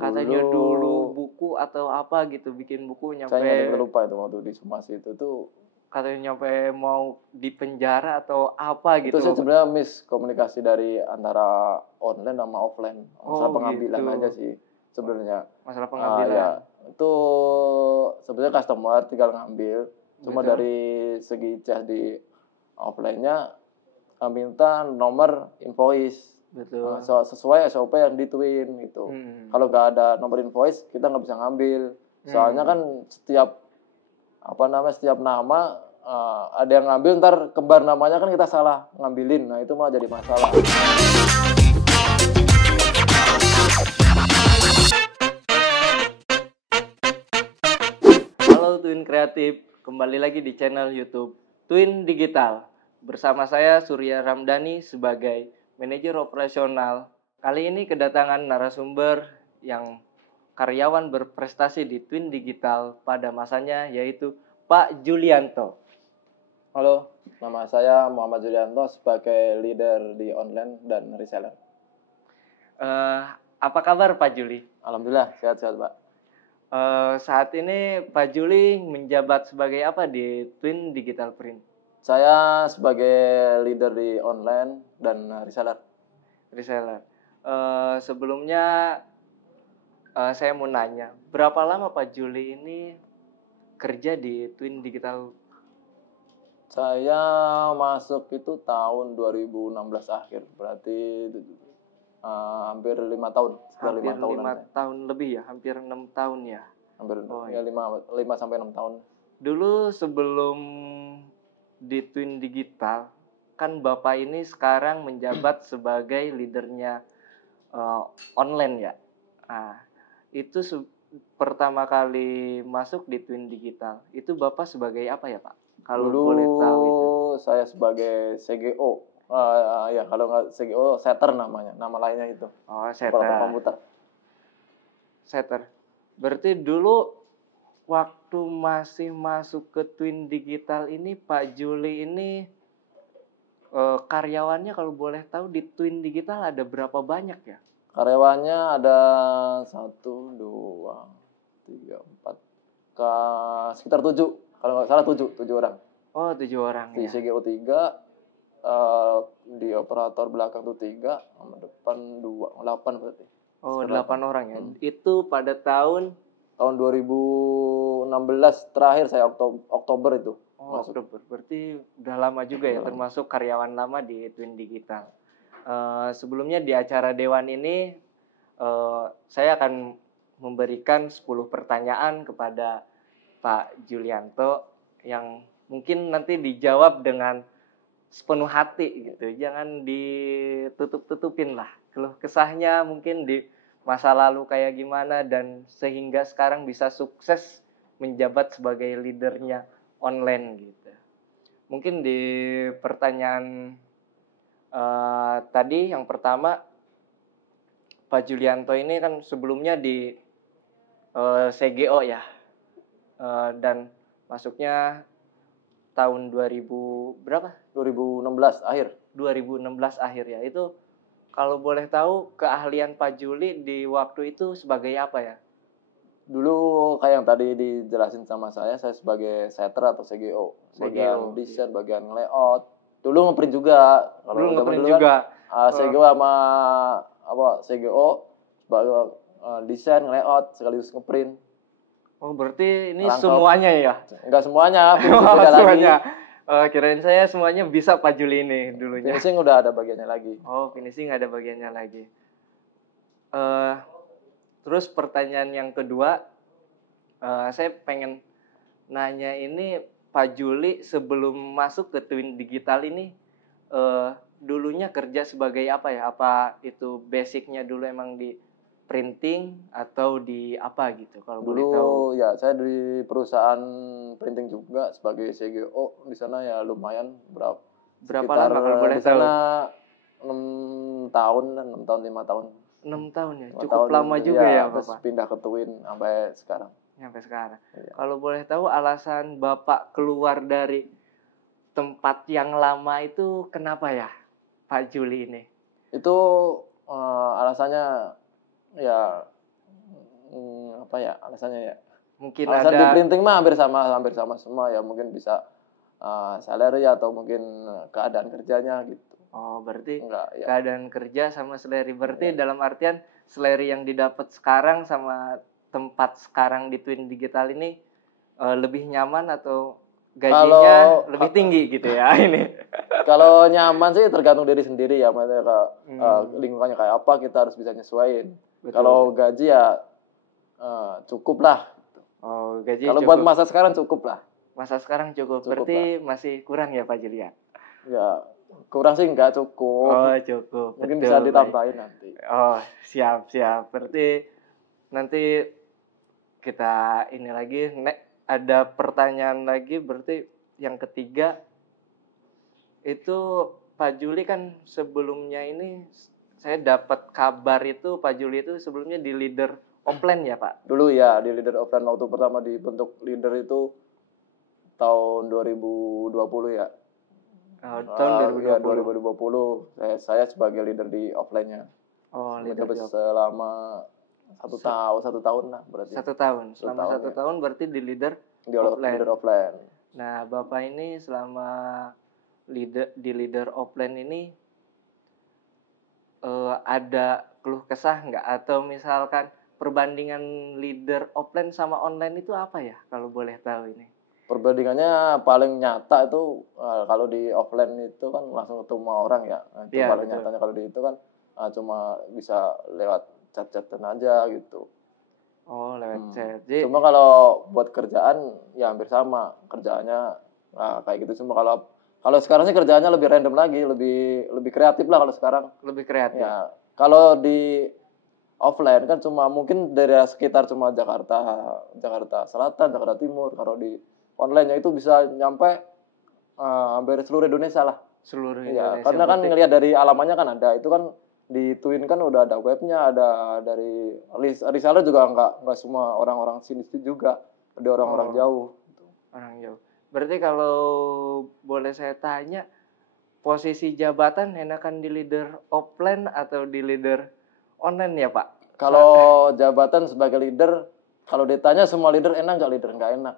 Katanya dulu buku atau apa gitu, bikin buku saya nggak nyampe lupa itu waktu di Somasi itu tuh. katanya nyampe mau di penjara atau apa Itu gitu. sih sebenarnya miskomunikasi dari antara online sama offline. Masalah Oh pengambilan gitu. aja sih sebenarnya. Masalah Ya, pengambilan. itu sebenarnya customer tinggal ngambil. Cuma Betul. dari segi cas di offline-nya minta nomor invoice. Betul. Sesuai SOP yang di Twin gitu. Kalau nggak ada nomor invoice, kita nggak bisa ngambil. Soalnya kan setiap nama ada yang ngambil, ntar kembar namanya kan kita salah ngambilin. Nah itu malah jadi masalah. Halo Twin Kreatif, kembali lagi di channel YouTube Twin Digital. Bersama saya Surya Ramdhani sebagai manajer operasional. Kali ini kedatangan narasumber yang karyawan berprestasi di Twin Digital pada masanya, yaitu Pak Julianto. Halo, nama saya Muhammad Julianto sebagai leader di online dan reseller. Apa kabar Pak Juli? Alhamdulillah sehat-sehat Pak. Saat ini Pak Juli menjabat sebagai apa di Twin Digital Print? Saya sebagai leader di online dan reseller. Reseller. Sebelumnya saya mau nanya, berapa lama Pak Juli ini kerja di Twin Digital? Saya masuk itu tahun 2016 akhir, berarti hampir 5 tahun. Hampir 5 5 tahun lebih ya, hampir 6 tahun ya. Hampir Oh, ya 5 sampai 6 tahun. Dulu sebelum di Twin Digital, kan Bapak ini sekarang menjabat sebagai leadernya online ya. Nah, itu pertama kali masuk di Twin Digital, itu Bapak sebagai apa ya Pak? Kalau Dulu boleh tahu itu. saya sebagai CGO. Ya kalau nggak CGO, setter namanya. Nama lainnya itu. Oh, Operator komputer. Setter. Berarti dulu waktu masih masuk ke Twin Digital ini Pak Juli ini karyawannya kalau boleh tahu di Twin Digital ada berapa banyak ya? Karyawannya ada 1, 2, 3, 4, sekitar 7. Kalau nggak salah 7 orang. Oh, 7 orang Di ya. CGO 3, di operator belakang tuh 3, sama depan 2, 8 berarti. Oh, Sekitar 8 orang ya. Itu pada tahun 2016 terakhir saya Oktober itu. masuk. Oktober. Berarti udah lama juga ya, termasuk karyawan lama di Twin Digital. Sebelumnya di acara Dewan ini saya akan memberikan 10 pertanyaan kepada Pak Julianto yang mungkin nanti dijawab dengan sepenuh hati gitu. Jangan ditutup-tutupin lah. Keluh kesahnya mungkin di masa lalu kayak gimana dan sehingga sekarang bisa sukses menjabat sebagai leadernya online gitu. Mungkin di pertanyaan tadi yang pertama, Pak Julianto ini kan sebelumnya di CGO ya, dan masuknya tahun 2016 akhir. 2016 akhir ya. Itu kalau boleh tahu keahlian Pak Juli di waktu itu sebagai apa ya? Dulu kayak yang tadi dijelasin sama saya sebagai setter atau CGO. Bagian desain, bagian layout. Dulu ngeprint juga. Dulu ngeprint juga. Kan, CGO sama CGO sebagai desain, layout sekaligus ngeprint. Oh, berarti ini semuanya ya? Enggak semuanya, beda semuanya. Kirain saya semuanya bisa Pak Juli ini dulunya. Finishing udah ada bagiannya lagi. Oh, finishing ada bagiannya lagi. Terus pertanyaan yang kedua, saya pengen nanya ini Pak Juli sebelum masuk ke Twin Digital ini dulunya kerja sebagai apa ya? Apa itu basicnya dulu emang di printing atau di apa gitu kalau boleh tahu? Dulu ya saya di perusahaan printing juga sebagai CGO. Di sana ya lumayan berapa lama kalau boleh tahu? Di sana 6 tahun, 5 tahun. 6 tahun ya, cukup lama juga ya Bapak. Terus pindah ke Twin sampai sekarang. Sampai sekarang. Iya. Kalau boleh tahu alasan Bapak keluar dari tempat yang lama itu kenapa ya, Pak Juli ini? Itu alasannya ya apa ya alasannya ya? Mungkin Alasan di ada. printing mah hampir sama semua ya, mungkin bisa salary atau mungkin keadaan kerjanya gitu. Oh, berarti Enggak ya. keadaan kerja sama salary. Berarti Ya. dalam artian salary yang didapat sekarang sama tempat sekarang di Twin Digital ini lebih nyaman atau gajinya lebih tinggi gitu ya ini? Kalau nyaman sih tergantung diri sendiri ya, maksudnya lingkungannya kayak apa kita harus bisa nyesuaiin. Kalau gaji ya cukup lah. Oh, gaji Kalau cukup. buat masa sekarang cukup lah. Masa sekarang cukup berarti lah. Masih kurang ya Pak Julian? Ya, kurang sih enggak cukup. Oh, cukup. Mungkin betul, bisa ditambahin nanti. Oh, siap. Berarti nanti kita ini lagi ada pertanyaan lagi, berarti yang ketiga itu Pak Juli kan sebelumnya ini saya dapat kabar itu Pak Juli itu sebelumnya di leader offline ya Pak? Dulu ya di leader offline waktu pertama dibentuk leader itu tahun 2020 ya. Tahun 2020. Ya 2020 saya sebagai leader di offline-nya. Oh, leader selama satu tahun lah berarti. Selama satu tahun berarti di leader offline. Nah, Bapak ini selama di leader offline ini ada keluh kesah nggak? Atau misalkan perbandingan leader offline sama online itu apa ya kalau boleh tahu ini? Perbandingannya paling nyata itu kalau di offline itu kan langsung ketemu orang ya. Itu paling betul. Nyatanya kalau di itu kan cuma bisa lewat chat-chatan aja gitu. Oh, lewat chat. Cuma kalau buat kerjaan ya hampir sama kerjaannya kayak gitu. Cuma kalau sekarang sih kerjaannya lebih random lagi, lebih kreatif lah kalau sekarang. Lebih kreatif. Ya, kalau di offline kan cuma mungkin dari sekitar cuma Jakarta Selatan, Jakarta Timur. Kalau di online-nya itu bisa nyampe hampir seluruh Indonesia lah. Seluruh Indonesia. Ya, karena kan ngelihat dari alamannya kan ada. Itu kan di Twin kan udah ada webnya, ada dari reseller juga nggak semua orang-orang sini juga. Ada orang-orang jauh. Orang jauh. Berarti kalau boleh saya tanya, posisi jabatan enakan di leader offline atau di leader online ya Pak? Kalau jabatan sebagai leader, kalau ditanya semua leader enak nggak leader? Nggak enak.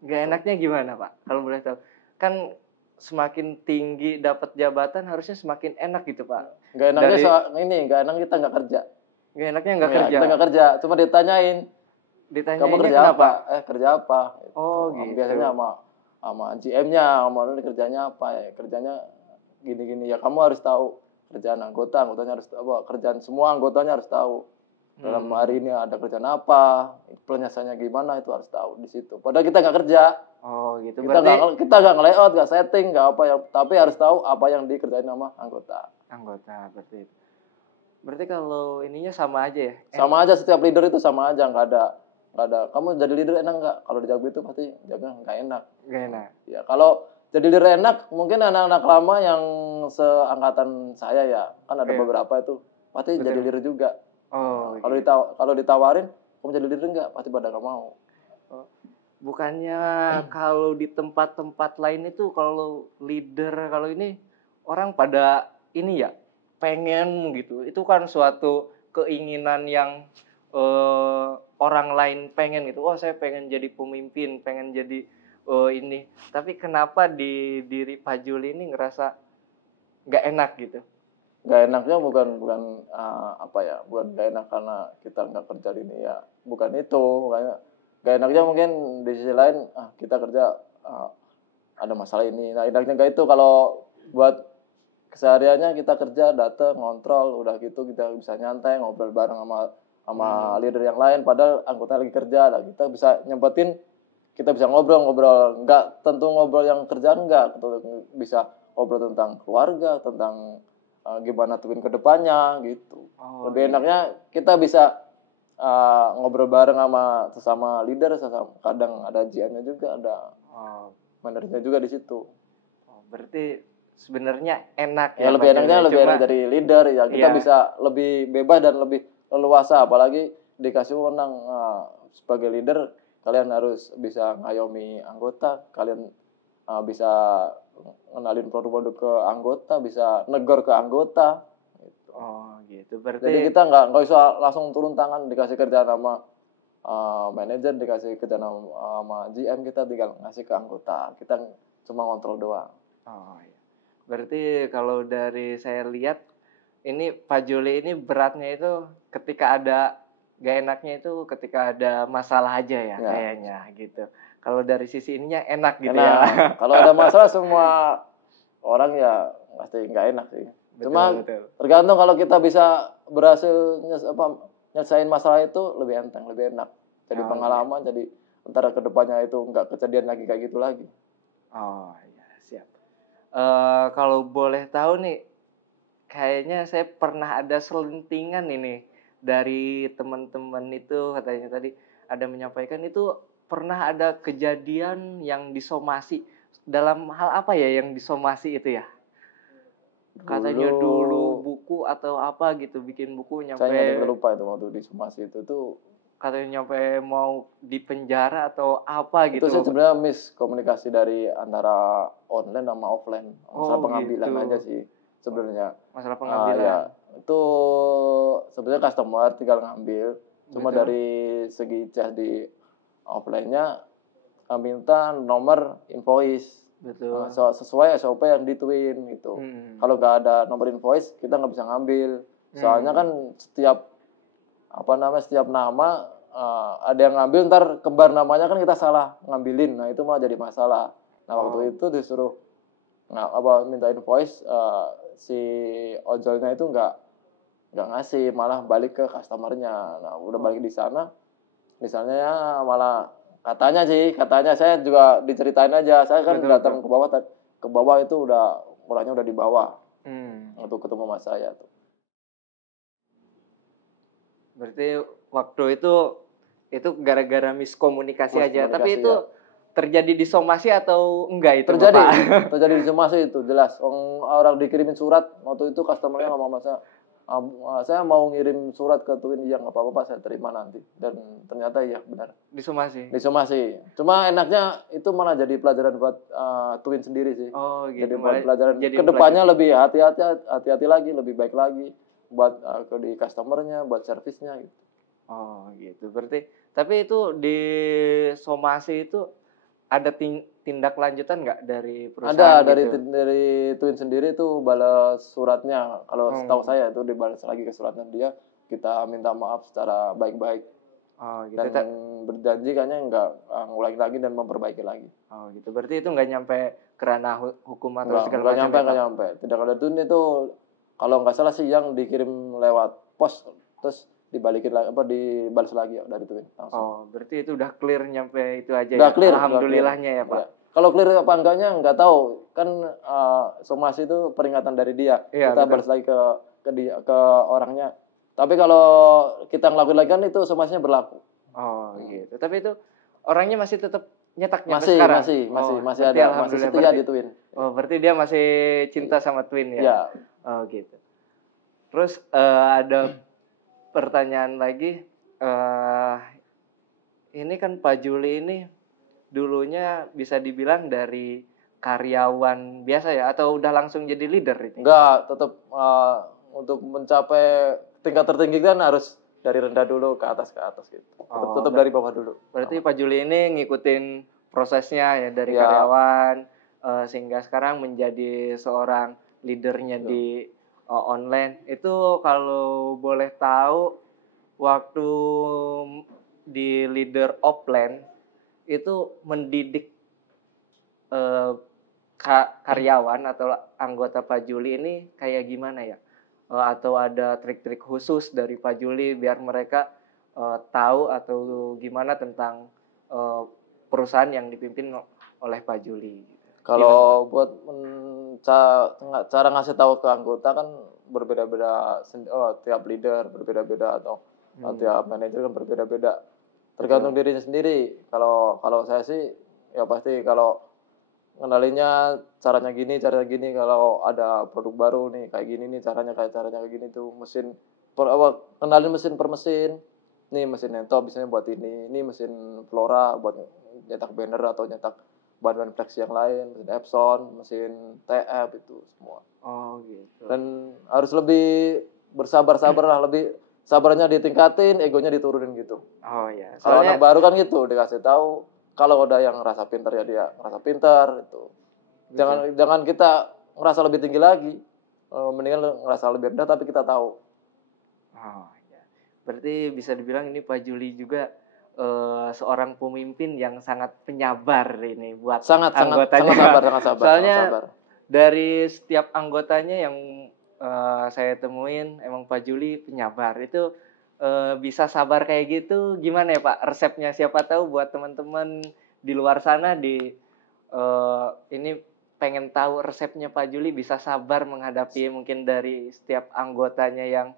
Nggak enaknya gimana Pak? Kalau boleh tahu. Kan semakin tinggi dapat jabatan harusnya semakin enak gitu Pak. Nggak enaknya nggak enak kita nggak kerja. Nggak enaknya nggak kerja. Kita nggak kerja, cuma ditanyain kamu kerja kenapa? Kerja apa? Oh gitu. Biasanya sama GM-nya, ini kerjanya apa ya? Kerjanya gini-gini ya. Kamu harus tahu kerjaan anggotanya harus tahu, kerjaan semua anggotanya harus tahu. Dalam hari ini ada kerjaan apa, penyesalannya gimana itu harus tahu di situ. Padahal kita nggak kerja. Oh gitu. Kita nggak nge-layout, nggak setting, nggak apa yang, tapi harus tahu apa yang dikerjain sama anggota. Berarti. Berarti kalau ininya sama aja ya? Sama aja, setiap leader itu sama aja, nggak ada. Kamu jadi leader enak nggak? Kalau dijawab itu pasti jawabnya nggak enak. Nggak enak. Ya kalau jadi leader enak, mungkin anak-anak lama yang seangkatan saya ya, kan ada beberapa itu pasti jadi leader juga. Oh, kalau ditawarin, kamu jadi leader nggak? Pasti pada nggak mau. Bukannya kalau di tempat-tempat lain itu kalau leader kalau ini orang pada ini ya pengen gitu. Itu kan suatu keinginan yang orang lain pengen gitu. Oh, saya pengen jadi pemimpin, pengen jadi ini. Tapi kenapa di diri Pak Juli ini ngerasa nggak enak gitu? Gak enaknya bukan bukan gak enak karena kita nggak kerja di ini ya, bukan itu. Makanya gak enaknya mungkin di sisi lain kita kerja ada masalah ini. Nah, enaknya gak itu kalau buat kesehariannya kita kerja datang ngontrol udah gitu kita bisa nyantai ngobrol bareng sama leader yang lain, padahal anggota lagi kerja lah, kita bisa nyempetin, kita bisa ngobrol nggak tentu ngobrol yang kerjaan, nggak bisa ngobrol tentang keluarga, tentang gimana Twin ke depannya gitu. Lebih enaknya kita bisa ngobrol bareng sama sesama leader, kadang ada GM-nya juga, ada manajernya juga di situ. Berarti sebenarnya enak ya. Lebih enaknya enak dari leader ya. Kita bisa lebih bebas dan lebih leluasa, apalagi dikasih wewenang sebagai leader, kalian harus bisa ngayomi anggota, kalian bisa ngenalin produk-produk ke anggota, bisa negor ke anggota gitu. Oh gitu. Berarti jadi kita nggak usah langsung turun tangan dikasih kerjaan sama manajer, dikasih kerjaan sama GM, kita tinggal ngasih ke anggota, kita cuma ngontrol doang. Oh iya. Berarti kalau dari saya lihat ini Pak Juli ini beratnya itu ketika ada gak enaknya itu ketika ada masalah aja ya, Ya. kayaknya gitu. Kalau dari sisi ininya enak gitu Enak. ya. Kalau ada masalah semua orang ya pasti nggak enak sih. Cuma Betul. tergantung, kalau kita bisa berhasil nyelesain masalah itu lebih enteng, lebih enak. Jadi Oh, pengalaman, jadi antara kedepannya itu nggak kejadian lagi kayak gitu lagi. Oh iya, siap. Kalau boleh tahu nih, kayaknya saya pernah ada selentingan ini dari teman-teman itu, katanya tadi ada menyampaikan itu pernah ada kejadian yang disomasi. Dalam hal apa ya yang disomasi itu ya? Katanya dulu buku atau apa gitu, bikin buku saya nggak nyampe lupa itu waktu di somasi itu tuh. katanya nyampe mau dipenjara atau apa Itu gitu. sih sebenarnya miskomunikasi dari antara online sama offline, masalah Oh pengambilan gitu. aja sih sebenarnya. Masalah Ya, pengambilan. itu sebenarnya customer tinggal ngambil, cuma Betul. dari segi cas di offline-nya minta nomor invoice. Betul. Sesuai SOP yang di Twin gitu. Kalau nggak ada nomor invoice, kita nggak bisa ngambil. Soalnya kan setiap setiap nama ada yang ngambil, ntar kembar namanya kan kita salah ngambilin. Nah itu malah jadi masalah. Nah waktu itu disuruh minta invoice, si ojolnya itu nggak ngasih, malah balik ke customernya. Nah udah balik di sana, misalnya ya malah katanya saya juga diceritain aja, saya kan datang ke bawah itu udah orangnya udah di bawah untuk ketemu sama saya tuh. Berarti waktu itu gara-gara miskomunikasi aja. Tapi itu ya. terjadi di somasi atau enggak itu, Terjadi, Bapak? terjadi di somasi itu jelas. Orang dikirimin surat waktu itu, customernya ngomong sama saya mau ngirim surat ke Twin, ya nggak apa-apa, saya terima nanti. Dan ternyata iya benar. Di somasi. Di somasi. Cuma enaknya itu malah jadi pelajaran buat Twin sendiri sih. Oh gitu. Jadi buat pelajaran. Jadi Kedepannya lebih hati-hati lagi, lebih baik lagi buat di customernya, buat servisnya gitu. Oh gitu. Berarti tapi itu di somasi itu ada tindak lanjutan nggak dari perusahaan Ada, gitu? dari Twin sendiri tuh balas suratnya. Kalau setahu saya itu dibalas lagi ke suratnya dia, kita minta maaf secara baik-baik. Oh gitu. Dan berjanji kayaknya nggak ngulangi lagi dan memperbaiki lagi. Oh gitu. Berarti itu nggak nyampe ke ranah hukum atau segala macam. Nggak nyampe. Tidak ada Twin itu, kalau nggak salah sih yang dikirim lewat pos terus dibalikin lagi, dibalas lagi ya dari Twin langsung. Oh, berarti itu udah clear nyampe itu aja udah ya. Clear, Alhamdulillahnya ya, Pak. Ya. Kalau clear apa enggaknya nggak tahu. Kan somasi itu peringatan dari dia. Iya, Kita betul. balas lagi ke dia, ke orangnya. Tapi kalau kita ngelakuin lagi kan itu somasinya berlaku. Oh, gitu. Tapi itu orangnya masih tetap nyetak sekarang? Masih ada, masih setia di Twin. Oh, berarti dia masih cinta sama Twin ya? Ya. Oh, gitu. Terus ada pertanyaan lagi. Ini kan Pak Juli ini dulunya bisa dibilang dari karyawan biasa ya, atau udah langsung jadi leader ini? Enggak, tetap untuk mencapai tingkat tertinggi kan harus dari rendah dulu ke atas gitu. Tetap dari bawah dulu. Berarti Pak Juli ini ngikutin prosesnya ya dari karyawan sehingga sekarang menjadi seorang leadernya di online. Itu kalau boleh tahu waktu di leader offline itu mendidik karyawan atau anggota Pak Juli ini kayak gimana ya? Atau ada trik-trik khusus dari Pak Juli biar mereka tahu atau gimana tentang perusahaan yang dipimpin oleh Pak Juli? Kalau buat cara ngasih tahu ke anggota kan berbeda-beda. Tiap leader berbeda-beda atau tiap manajer kan berbeda-beda. Tergantung dirinya sendiri. Kalau saya sih ya pasti kalau kenalinya caranya gini. Kalau ada produk baru nih kayak gini nih caranya kayak gini tuh, kenalin mesin per mesin. Nih mesin Neto biasanya buat ini mesin Flora buat nyetak banner atau nyetak bahan flex yang lain, mesin Epson, mesin TF itu semua. Oh gitu. Dan harus lebih bersabar lah, lebih sabarnya ditingkatin, egonya diturunin gitu. Oh ya, Kalau soalnya anak baru kan gitu, dikasih tahu kalau udah yang ngerasa pintar ya dia ngerasa pintar gitu. Jangan kita ngerasa lebih tinggi lagi. Mendingan ngerasa lebih rendah tapi kita tahu. oh ya. Berarti bisa dibilang ini Pak Juli juga seorang pemimpin yang sangat penyabar ini buat anggotanya. Sangat sabar. Soalnya Sangat sabar. dari setiap anggotanya yang saya temuin emang Pak Juli penyabar. Itu bisa sabar kayak gitu gimana ya Pak? Resepnya siapa tahu buat teman-teman di luar sana ini pengen tahu resepnya Pak Juli bisa sabar menghadapi mungkin dari setiap anggotanya yang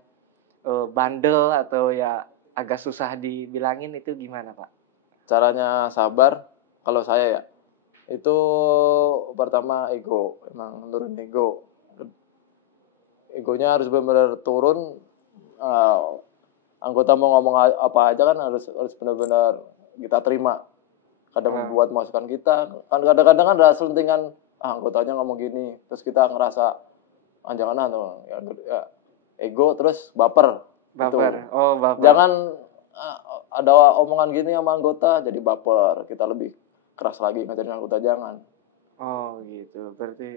bandel atau ya agak susah dibilangin itu gimana Pak? Caranya sabar kalau saya ya itu pertama ego, emang nurunin ego. Egonya harus benar-benar turun. Anggota mau ngomong apa aja kan harus benar-benar kita terima. Kadang buat masukan kita, kan kadang-kadang kan ada selentingan anggotanya ngomong gini, terus kita ngerasa jangan tuh ya, ego terus baper. Baper. Gitu. Oh, baper. Jangan ada omongan gini sama anggota jadi baper, kita lebih keras lagi ngajarin anggota, jangan. Oh gitu, berarti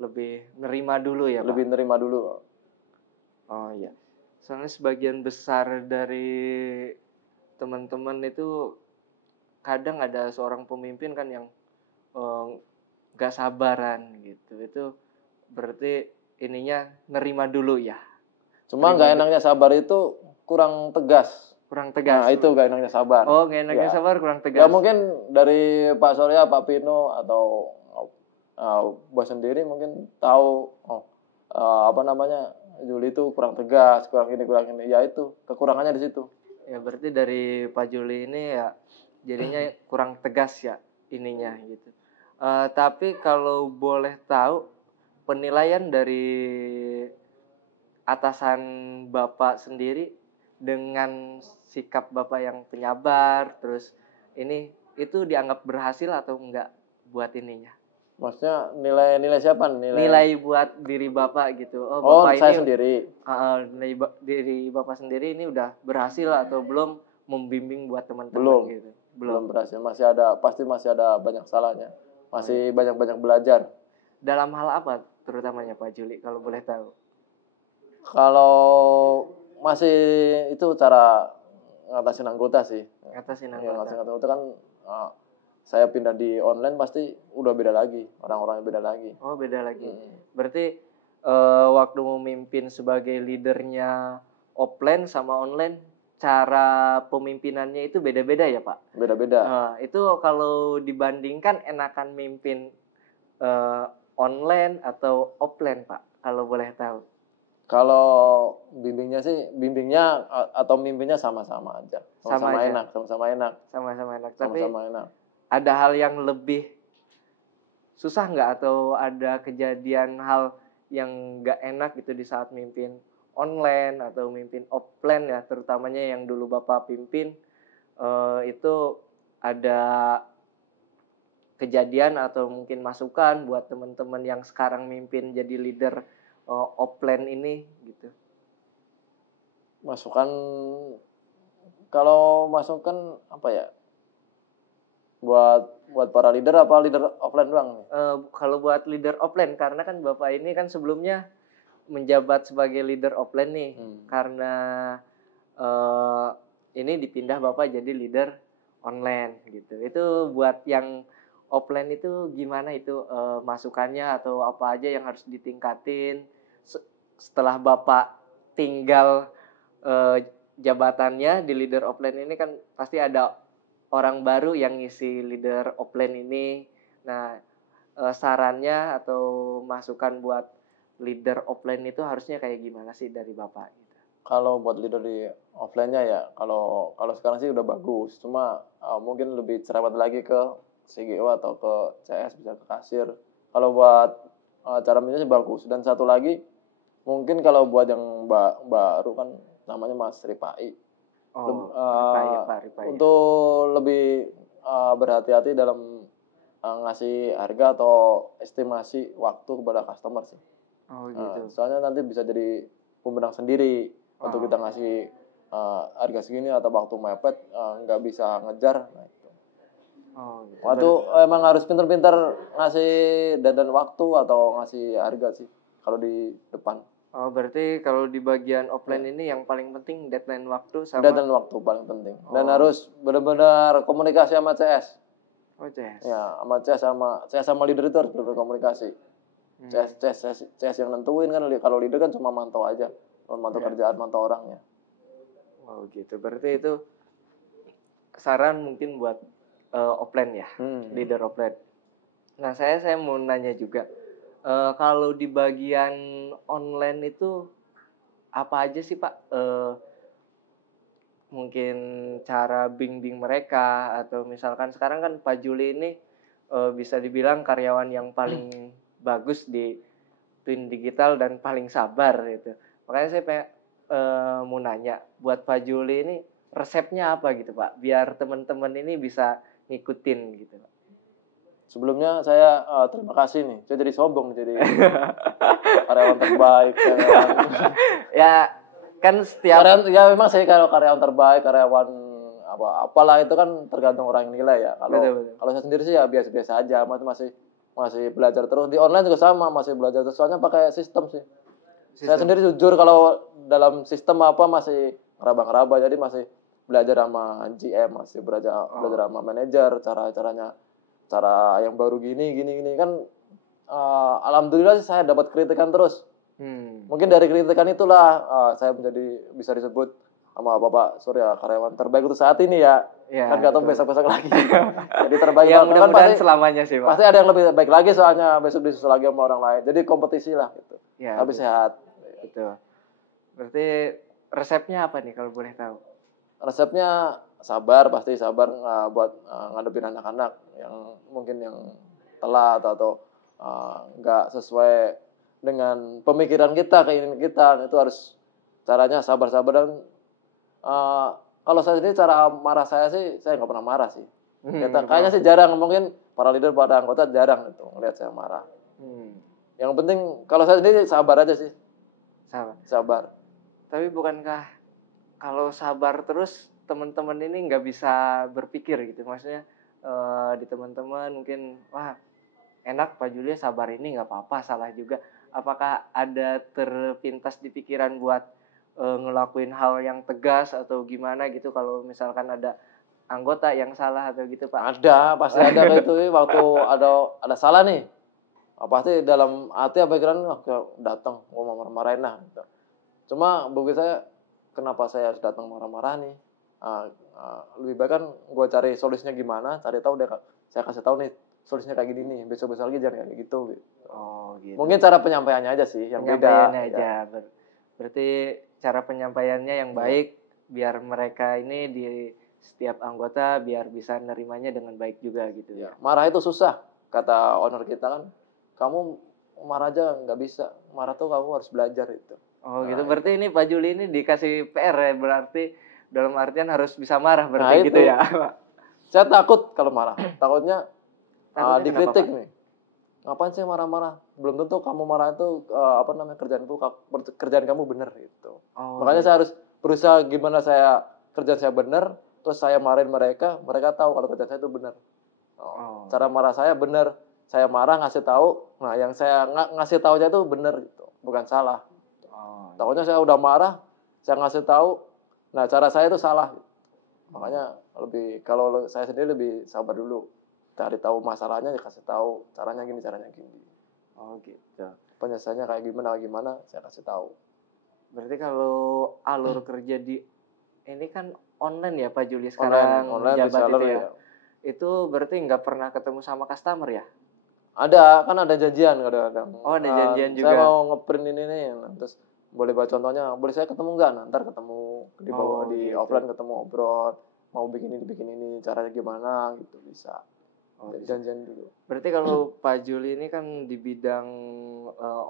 lebih nerima dulu ya Pak? Lebih nerima dulu. Oh iya, soalnya sebagian besar dari teman-teman itu kadang ada seorang pemimpin kan yang gak sabaran gitu. Itu berarti ininya nerima dulu ya. Cuma nggak enaknya sabar itu kurang tegas. Kurang tegas. Nah itu nggak enaknya sabar. Oh, nggak enaknya sabar kurang tegas. Ya mungkin dari Pak Surya, Pak Pino atau bos sendiri mungkin tahu Juli itu kurang tegas, kurang ini. Ya itu kekurangannya di situ. Ya berarti dari Pak Juli ini ya jadinya kurang tegas ya ininya gitu. Tapi kalau boleh tahu penilaian dari atasan Bapak sendiri dengan sikap Bapak yang penyabar terus ini itu dianggap berhasil atau enggak buat ininya? Maksudnya nilai siapa? Nilai buat diri Bapak gitu. Oh, Bapak saya ini sendiri. Nilai diri Bapak sendiri ini udah berhasil atau belum membimbing buat teman-teman gitu? Belum berhasil. Pasti masih ada banyak salahnya. Masih banyak belajar. Dalam hal apa terutamanya Pak Juli kalau boleh tahu? Kalau masih itu cara ngatasin anggota sih. Ngatasin anggota. Ngatasin anggota kan saya pindah di online pasti udah beda lagi. Orang-orangnya beda lagi. Oh, beda lagi. Berarti waktu memimpin sebagai leadernya offline sama online cara pemimpinannya itu beda-beda ya Pak? Beda-beda. Itu kalau dibandingkan enakan mimpin online atau offline Pak? Kalau boleh tahu. Kalau bimbingnya atau mimpinnya sama-sama aja. Sama-sama enak. Sama-sama enak. Tapi ada hal yang lebih susah nggak atau ada kejadian hal yang nggak enak gitu di saat mimpin online atau mimpin offline ya, terutamanya yang dulu Bapak pimpin itu ada kejadian atau mungkin masukan buat teman-teman yang sekarang mimpin jadi leader offline ini gitu? Masukan, kalau masukan apa ya? Buat para leader apa leader offline doang nih? Kalau buat leader offline karena kan Bapak ini kan sebelumnya menjabat sebagai leader offline nih. Karena ini dipindah Bapak jadi leader online gitu. Itu buat yang offline itu gimana itu masukannya atau apa aja yang harus ditingkatin setelah Bapak tinggal jabatannya di leader offline ini kan pasti ada orang baru yang ngisi leader offline ini. Nah, sarannya atau masukan buat leader offline itu harusnya kayak gimana sih dari Bapak gitu? Kalau buat leader di offline-nya ya, kalau sekarang sih udah bagus. Cuma mungkin lebih cerewet lagi ke CGO atau ke CS, bisa ke kasir. Kalau buat cara minta sih bagus. Dan satu lagi, mungkin kalau buat yang baru kan namanya Mas Ripai. Ripai. Untuk lebih berhati-hati dalam ngasih harga atau estimasi waktu kepada customer sih. Oh gitu. Soalnya nanti bisa jadi pemenang sendiri untuk kita ngasih harga segini atau waktu mepet nggak bisa ngejar. Nah, itu. Oh, gitu. Waktu emang harus pintar-pintar ngasih deadline waktu atau ngasih harga sih kalau di depan. Oh, berarti kalau di bagian offline ini yang paling penting deadline waktu sama Deadline waktu paling penting. Dan Oh. harus benar-benar komunikasi sama CS. CS. Ya, sama CS sama leader itu harus benar-benar komunikasi. CS yang nentuin kan, kalau leader kan cuma mantau aja, mantau kerjaan, mantau orangnya. Oh gitu, berarti itu saran mungkin buat offline ya, leader offline. Nah saya mau nanya juga, kalau di bagian online itu apa aja sih Pak? Mungkin cara bimbing mereka atau misalkan sekarang kan Pak Juli ini bisa dibilang karyawan yang paling bagus di Twin Digital dan paling sabar gitu. Makanya saya mau nanya buat Pak Juli ini resepnya apa gitu Pak, biar teman-teman ini bisa ngikutin gitu Pak. Sebelumnya saya terima kasih nih, saya jadi sombong jadi karyawan terbaik. Ya kan setiap ya memang saya kalau karyawan terbaik, karyawan apalah itu kan tergantung orang yang nilai ya. Kalau saya sendiri sih ya biasa-biasa aja, masih belajar terus. Di online juga sama, masih belajar terus. Soalnya pakai sistem sih. Saya sendiri jujur kalau dalam sistem masih ngeraba-ngeraba, jadi masih belajar sama GM, masih belajar sama manajer, cara yang baru gini kan. Alhamdulillah sih saya dapat kritikan terus. Mungkin dari kritikan itulah saya bisa disebut sama Bapak Surya karyawan terbaik untuk saat ini ya. Kan nggak tahu besok-besok lagi. Jadi terbaik ya, mudah-mudahan kan selamanya sih Pak. Pasti ada yang lebih baik lagi soalnya besok disusul lagi sama orang lain. Jadi kompetisi lah gitu. Ya, tapi sehat. Betul. Berarti resepnya apa nih kalau boleh tahu? Resepnya sabar, pasti sabar buat ngadepin anak-anak yang mungkin yang telat atau nggak sesuai dengan pemikiran kita, keinginan kita. Itu harus caranya sabar-sabar dan kalau saya sendiri cara marah saya nggak pernah marah sih. Kayaknya sih jarang, mungkin para leader pada anggota jarang itu ngelihat saya marah. Yang penting kalau saya sendiri sabar aja sih. Sabar. Tapi bukankah kalau sabar terus teman-teman ini nggak bisa berpikir gitu? Maksudnya di teman-teman mungkin wah enak Pak Julia sabar ini nggak apa-apa, salah juga. Apakah ada terpintas di pikiran buat ngelakuin hal yang tegas atau gimana gitu kalau misalkan ada anggota yang salah atau gitu Pak? Ada, pasti ada kayak itu waktu ada salah nih. Pasti dalam hati pikiran datang mau marah-marahin lah gitu. Cuma bagi saya kenapa saya harus datang marah-marah nih? Lebih baik kan gue cari solusinya gimana, cari tahu deh, saya kasih tahu nih solusinya kayak gini nih, besok-besok lagi jangan kayak gitu. Oh gitu. Mungkin cara penyampaiannya aja sih yang beda. Aja. Ya. Berarti cara penyampaiannya yang baik biar mereka ini di setiap anggota biar bisa nerimanya dengan baik juga gitu ya. Marah itu susah, kata owner kita kan. Kamu marah aja nggak bisa, marah tuh kamu harus belajar itu. Oh gitu, berarti ini Pak Juli ini dikasih PR ya, berarti dalam artian harus bisa marah berarti gitu ya. Saya takut kalau marah, takutnya dikritik nih. Ngapain sih marah-marah? Belum tentu kamu marah itu kerjaan kamu benar gitu. Makanya saya harus berusaha gimana kerjaan saya benar, terus saya marahin mereka tahu kalau kerjaan saya itu benar. Cara marah saya benar, saya marah ngasih tahu, nah yang saya ngasih tahu aja itu benar gitu, bukan salah. Takutnya saya udah marah, saya ngasih tahu, nah cara saya itu salah. Makanya kalau saya sendiri lebih sabar dulu. Cari tahu masalahnya, kasih tahu caranya gini. Oh gitu. Penyelesaiannya kayak gimana saya kasih tahu. Berarti kalau alur kerja di ini kan online ya Pak Juli sekarang online jabat itu ya. Itu berarti nggak pernah ketemu sama customer ya? Ada, kan ada janjian kadang-kadang. Oh ada janjian juga. Saya mau ngeprint ini nih, terus boleh baca contohnya, boleh saya ketemu nggak? Ntar ketemu di offline ketemu obrol, mau bikin ini, caranya gimana gitu bisa. Janjian dulu. Berarti kalau Pak Juli ini kan di bidang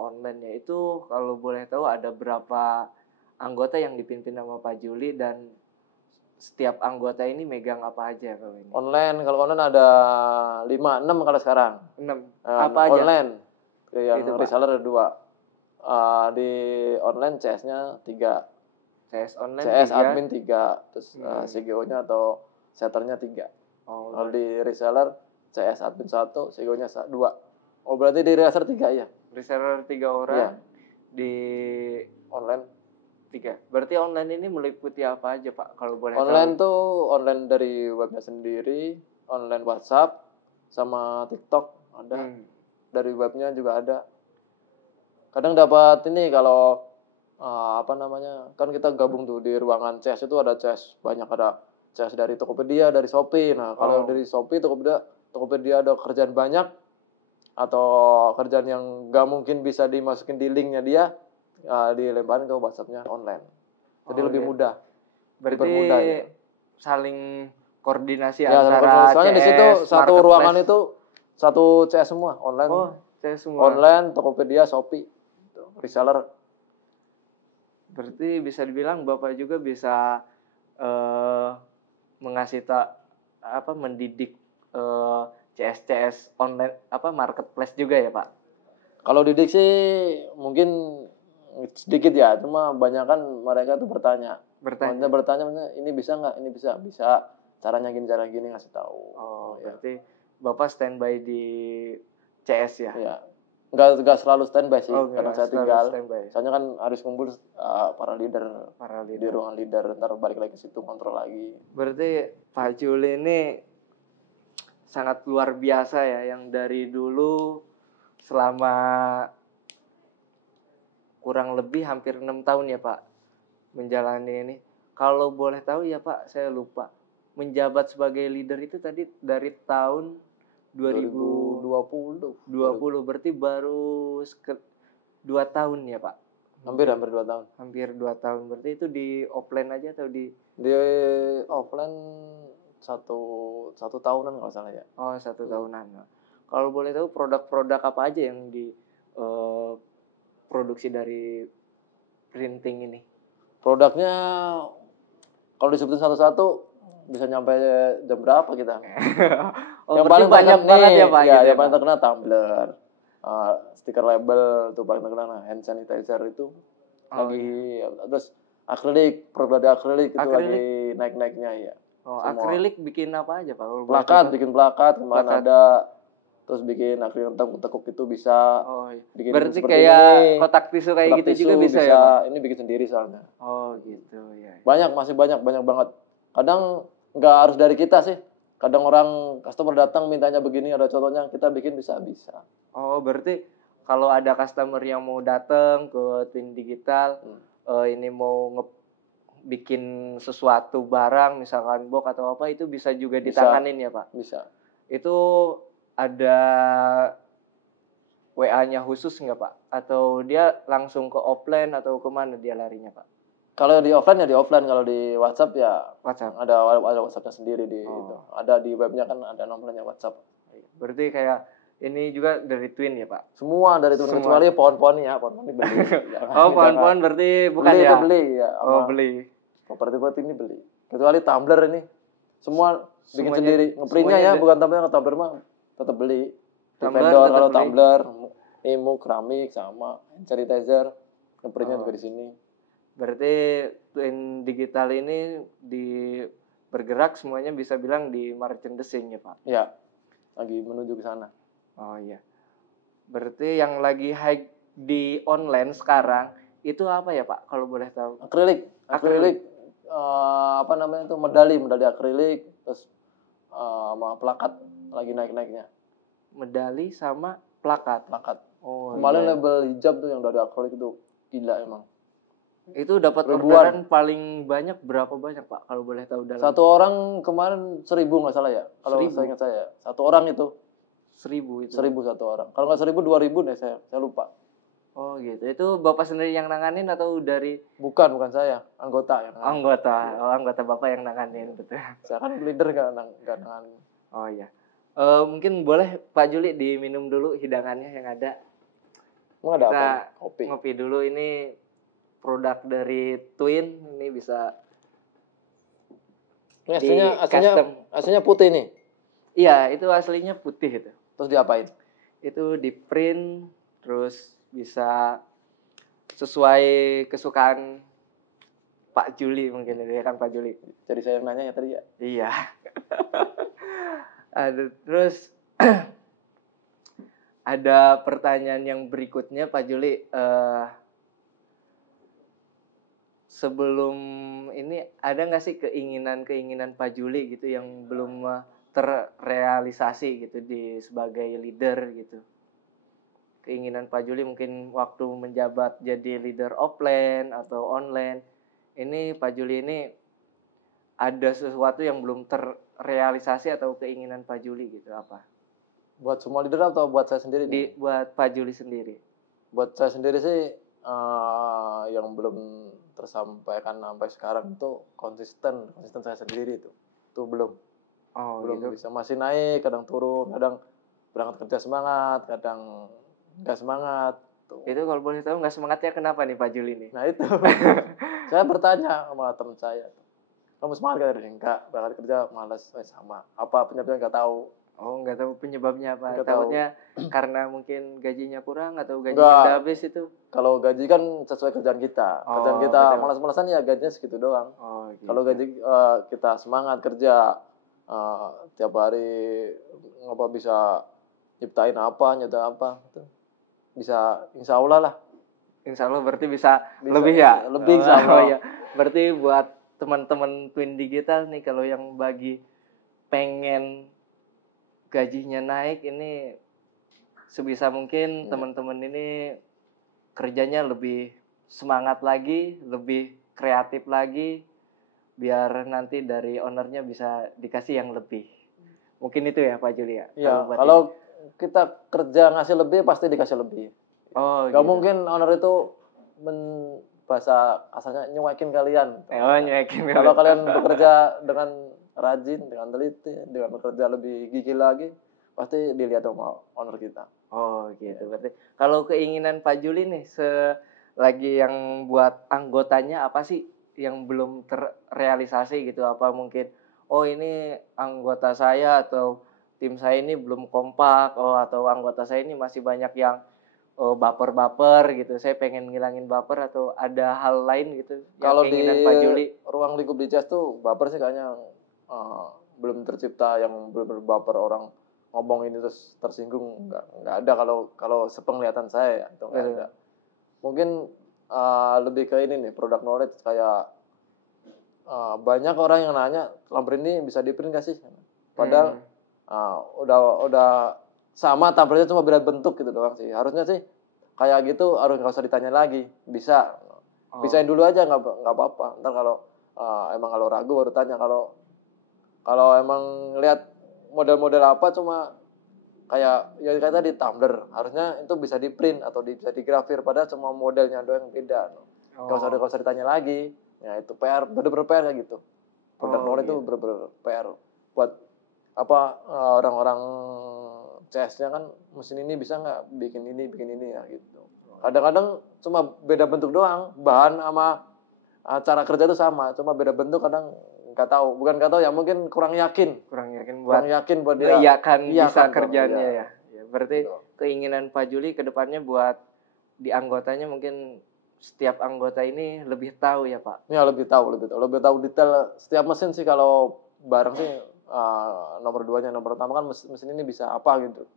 online ya, itu kalau boleh tahu ada berapa anggota yang dipimpin sama Pak Juli dan setiap anggota ini megang apa aja kalau ini? Kalau online ada 5-6 kalau sekarang. 6. Apa aja? Online. Yang reseller ada 2. Di online CS-nya 3. CS online CS 3. admin 3, terus CGO-nya atau setternya 3. Kalau di reseller CS admin 1, CGO-nya 2. Oh berarti di reseller 3 ya? Reseller 3 orang. Iya. Di Online 3. Berarti online ini meliputi apa aja Pak kalau boleh online tahu? tuh online dari webnya sendiri, online WhatsApp, sama TikTok ada. Dari webnya juga ada. Kadang dapat ini kalau kan kita gabung tuh di ruangan CS itu ada CS banyak, ada CS dari Tokopedia, dari Shopee. Nah kalau dari Shopee, Tokopedia ada kerjaan banyak atau kerjaan yang nggak mungkin bisa dimasukin di linknya dia, dilemparin ke WhatsAppnya online. Jadi lebih mudah. Berarti dipermudah, ya. Saling koordinasi Ya, antara soalnya CS, di situ satu marketplace. ruangan itu satu CS semua online. CS semua. Online, Tokopedia, Shopee, reseller. Berarti bisa dibilang Bapak juga bisa mengasih mendidik CS online marketplace juga ya Pak. Kalau didik sih mungkin sedikit ya, cuma banyak kan mereka tuh bertanya, ini bisa nggak, ini bisa caranya gini ngasih tahu. Berarti Bapak standby di CS ya? Iya. Nggak selalu standby sih, karena saya tinggal. Standby. Soalnya kan harus kumpul para leader di ruangan leader, ntar balik lagi ke situ kontrol lagi. Berarti Pak Juli ini sangat luar biasa ya, yang dari dulu selama kurang lebih hampir 6 tahun ya Pak menjalani ini. Kalau boleh tahu ya Pak, saya lupa. Menjabat sebagai leader itu tadi dari tahun 2020. Berarti baru 2 tahun ya Pak? Hampir 2 tahun. Hampir 2 tahun. Berarti itu di offline aja atau di offline satu tahunan kalau salah ya. 1 tahunan. Kalau boleh tahu produk-produk apa aja yang di produksi dari printing ini? Produknya kalau disebutin satu-satu bisa nyampe jam berapa kita? Yang paling banyak banget ya Pak. Yang paling terkenal tumbler, stiker label itu paling terkenal. Hand sanitizer itu terus akrilik, produk dari akrilik itu lagi naik-naiknya ya. Akrilik bikin apa aja Pak? Bikin plakat kemarin ada. Terus bikin akrilik tekuk itu bisa. Bikin berarti kayak kotak tisu kayak gitu juga bisa ya Pak? Ini bikin sendiri soalnya. Gitu ya. Masih banyak banget. Kadang nggak harus dari kita sih. Kadang orang customer datang mintanya begini, ada contohnya, kita bikin bisa. Berarti kalau ada customer yang mau datang ke Twin Digital, ini mau bikin sesuatu barang, misalkan box atau apa, itu bisa juga ditanganin ya Pak? Bisa. Itu ada WA-nya khusus nggak Pak? Atau dia langsung ke offline atau kemana dia larinya Pak? Kalau di offline ya di offline, kalau di WhatsApp ya WhatsApp. Ada WhatsApp-nya sendiri di itu. Ada di webnya kan ada nomornya WhatsApp. Berarti kayak ini juga dari Twin ya Pak? Semua dari Twin, kecuali pohon-pohon ya, pohon ini beli. Pohon-pohon berarti bukan ya? Beli ya. Beli. Properti ini beli. Kecuali tumbler ini. Semua bikin sendiri. Ngeprintnya ya, bukan tumbler mah tetap beli. Di vendor kalau tumbler, emu, keramik sama sanitizer, ngeprintnya juga di sini. Berarti Twin Digital ini bergerak semuanya bisa bilang di merchandising ya Pak? Ya, lagi menuju ke sana. Iya. Berarti yang lagi high di online sekarang itu apa ya Pak kalau boleh tahu? Akrilik. Medali akrilik, terus sama plakat lagi naik-naiknya. Medali sama plakat. Kemarin label hijab tuh yang dari akrilik itu gila emang. Itu dapat orderan paling banyak berapa banyak Pak kalau boleh tahu dalam? Satu orang kemarin 1.000 nggak salah ya. Kalau saya ingat saya. Satu orang itu. 1.000 itu. 1.000 satu orang. Kalau nggak 1.000, 2.000 deh saya lupa. Gitu. Itu Bapak sendiri yang nanganin atau dari? Bukan saya, anggota yang nanganin. Anggota Bapak yang nanganin, betul. Saya kan leader nggak nanganin. Iya. Mungkin boleh Pak Juli diminum dulu hidangannya yang ada. Mau ada apa? Kopi. Ngopi dulu, ini produk dari Twin, ini bisa. Ini aslinya putih nih. Iya, itu aslinya putih itu. Terus diapain? Itu di print, terus bisa sesuai kesukaan Pak Juli mungkin itu ya kan Pak Juli. Jadi saya yang nanya ya tadi ya. Iya. Aduh, terus ada pertanyaan yang berikutnya Pak Juli. Sebelum ini ada nggak sih keinginan Pak Juli gitu yang belum terrealisasi gitu sebagai leader gitu? Keinginan Pak Juli mungkin waktu menjabat jadi leader offline atau online. Ini Pak Juli ini ada sesuatu yang belum terrealisasi atau keinginan Pak Juli gitu apa? Buat semua leader atau buat saya sendiri nih? Buat Pak Juli sendiri. Buat saya sendiri sih yang belum tersampaikan sampai sekarang itu konsisten saya sendiri itu belum Gitu. bisa, masih naik, kadang turun, kadang berangkat kerja semangat, kadang nggak semangat tuh. Itu kalau boleh tahu nggak semangatnya kenapa nih Pak Juli nih? Nah itu saya bertanya sama teman saya, kamu semangat gak hari ini? Enggak, berangkat kerja malas. Sama apa penyebabnya nggak tahu. Nggak tahu penyebabnya apa. Nggak Takutnya karena mungkin gajinya kurang atau gajinya Nggak. udah habis itu. Kalau gaji kan sesuai kerjaan kita. Kerjaan kita betul. malas-malasan ya gajinya segitu doang. Gitu. Kalau gaji kita semangat kerja, tiap hari bisa nyiptain apa, nyata apa, itu bisa, insya Allah lah. Insya Allah berarti bisa lebih ya? Lebih insya Allah. Ya. Berarti buat teman-teman Twin Digital nih kalau yang bagi pengen gajinya naik ini sebisa mungkin teman-teman ini kerjanya lebih semangat lagi, lebih kreatif lagi biar nanti dari ownernya bisa dikasih yang lebih. Mungkin itu ya Pak Juli ya? Iya, kalau kita kerja ngasih lebih pasti dikasih lebih. Gak gitu. mungkin owner itu bahasa kasarnya nyuekin kalian. Nyuekin. Kalau kalian bekerja dengan rajin, dengan teliti, dengan bekerja lebih gigih lagi, pasti dilihat sama owner kita. Gitu. Berarti kalau keinginan Pak Juli nih lagi yang buat anggotanya apa sih yang belum terrealisasi gitu? Apa mungkin ini anggota saya atau tim saya ini belum kompak, atau anggota saya ini masih banyak yang baper-baper gitu. Saya pengen ngilangin baper atau ada hal lain gitu. Kalau di Pak Juli ruang lingkup di CS tuh baper sih kayaknya belum tercipta yang belum baper, orang ngomong ini terus tersinggung, nggak ada kalau sepenglihatan saya ya, itu nggak ada. Mungkin lebih ke ini nih, product knowledge, kayak banyak orang yang nanya lampu ini bisa di print nggak sih, padahal udah sama, tampilnya cuma beda bentuk gitu doang sih. Harusnya sih kayak gitu, harus nggak usah ditanya lagi, bisain dulu aja, nggak apa-apa. Ntar kalau emang kalau ragu baru tanya. Kalau emang lihat model-model apa cuma kayak tadi tumbler, harusnya itu bisa di print atau bisa digrafir, padahal cuma modelnya doang yang beda. Nggak usah ditanya lagi. Ya itu PR, bener-bener PR kayak gitu. Product knowledge itu bener-bener PR buat orang-orang CS-nya kan, mesin ini bisa nggak bikin ini ya gitu. Kadang-kadang cuma beda bentuk doang, bahan sama cara kerja itu sama, cuma beda bentuk, kadang bukan nggak tahu ya, mungkin kurang yakin buat dia bisa kerjanya ya. Berarti keinginan Pak Juli ke depannya buat di anggotanya mungkin setiap anggota ini lebih tahu ya Pak. Ya lebih tahu detail setiap mesin sih. Kalau barang sih nomor 2-nya, nomor pertama kan mesin ini bisa apa gitu.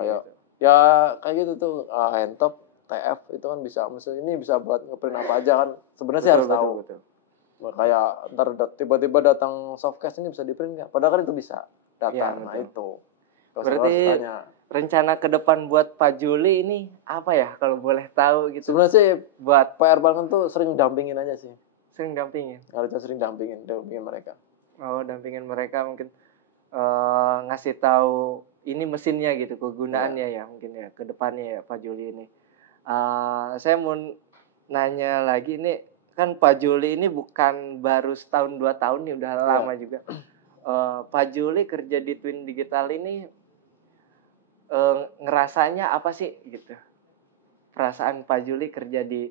Kayak gitu. Ya kayak gitu tuh, handtop, TF itu kan bisa, mesin ini bisa buat ngeprint apa aja kan. Sebenarnya sih harus tahu. Betul. Kayak ntar tiba-tiba datang softcase ini bisa di print nggak? Padahal kan itu bisa data. Ya, nah itu. Berarti rencana ke depan buat Pak Juli ini apa ya kalau boleh tahu gitu? Sebenarnya sih buat PR banget tuh sering dampingin aja sih. Harusnya sering dampingin mereka. Dampingin mereka mungkin ngasih tahu ini mesinnya gitu, kegunaannya ya mungkin ya ke depannya ya Pak Juli ini. Saya mau nanya lagi nih, kan Pak Juli ini bukan baru setahun 2 tahun nih, udah lama juga. Pak Juli kerja di Twin Digital ini ngerasanya apa sih gitu? Perasaan Pak Juli kerja di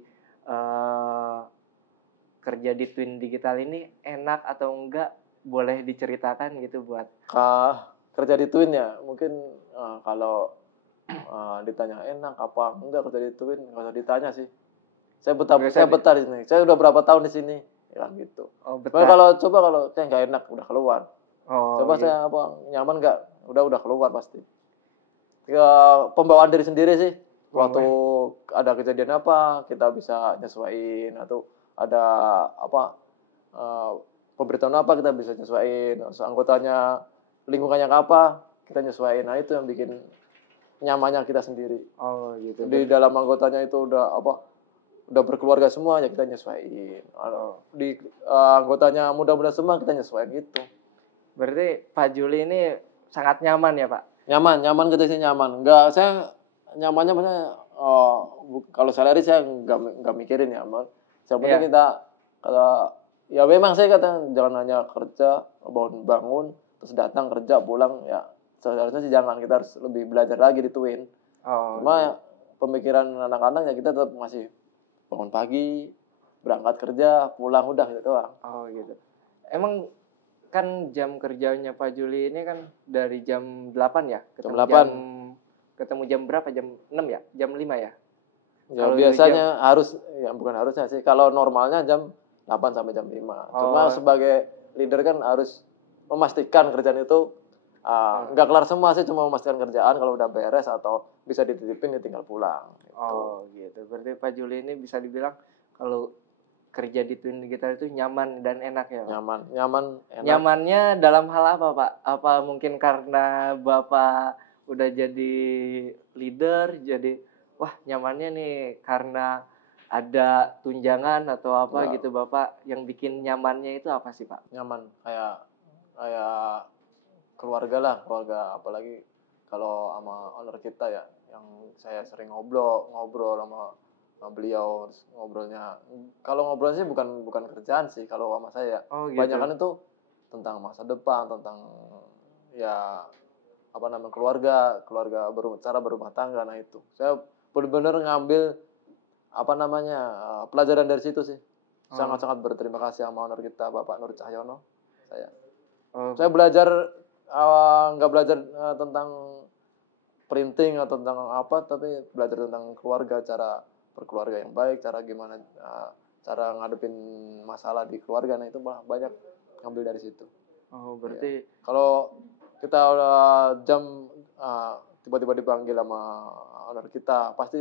Twin Digital ini enak atau enggak? Boleh diceritakan gitu buat kerja di Twin ya. Mungkin kalau ditanya enak apa enggak kerja di Twin, nggak usah ditanya sih. Saya betah di sini. Saya udah berapa tahun di sini, ya kan gitu. Oh, Nah, betah. kalau saya nggak enak udah keluar. Oh, Coba gitu. saya nyaman nggak, udah keluar pasti. Ya, pembawaan diri sendiri sih. Waktu ada kejadian apa kita bisa nyesuaiin, atau ada apa pemberitahuan apa kita bisa nyesuaiin. Anggotanya lingkungannya apa kita nyesuaiin. Nah itu yang bikin nyamannya kita sendiri. Oh, gitu. Di dalam anggotanya itu udah berkeluarga semua ya kita nyesuaiin. Di anggotanya muda-muda semua kita nyesuaiin gitu. Berarti Pak Juli ini sangat nyaman ya, Pak? Nyaman kita sih nyaman. Enggak, saya nyamannya maksudnya kalau salary saya enggak mikirin ya, Mas. Yang penting Iya. kita kalau ya memang saya kata jangan hanya kerja, bangun terus datang kerja pulang ya. Seharusnya sih jangan, kita harus lebih belajar lagi di Twin. Oh, Cuma pemikiran anak-anak ya kita tetap masih bangun pagi, berangkat kerja, pulang udah gitu doang. oh gitu. Emang kan jam kerjanya Pak Juli ini kan dari jam 8 ya? Jam 8. Ketemu jam berapa? Jam 6 ya? Jam 5 ya? Ya Kalau biasanya harus, ya bukan harusnya sih. Kalau normalnya jam 8 sampai jam 5. Cuma Oh, sebagai leader kan harus memastikan kerjaan itu nggak kelar semua sih, cuma memastikan kerjaan kalau udah beres atau bisa dititipin ya tinggal pulang. Gitu. oh gitu. Berarti Pak Juli ini bisa dibilang kalau kerja di Twin Digital itu nyaman dan enak ya, Pak? Nyaman, enak. Nyamannya dalam hal apa, Pak? Apa mungkin karena Bapak udah jadi leader, jadi wah nyamannya nih karena ada tunjangan atau apa Nggak, gitu, Bapak yang bikin nyamannya itu apa sih, Pak? nyaman kayak keluarga lah, keluarga, apalagi kalau sama owner kita ya, yang saya sering ngobrol sama beliau. Terus ngobrolnya, kalau ngobrol sih bukan kerjaan sih kalau sama saya. Oh Banyakan gitu. itu tentang masa depan, tentang ya apa namanya keluarga cara berumah tangga. Nah itu saya benar-benar ngambil apa namanya pelajaran dari situ sih. Oh, Sangat-sangat berterima kasih sama owner kita Bapak Nur Cahyono. oh, Saya belajar nggak belajar tentang printing atau tentang apa, tapi belajar tentang keluarga, cara berkeluarga yang baik, cara gimana cara ngadepin masalah di keluarga. Nah itu banyak ngambil dari situ. oh Ya. berarti Kalau kita udah jam tiba-tiba dipanggil sama owner kita, pasti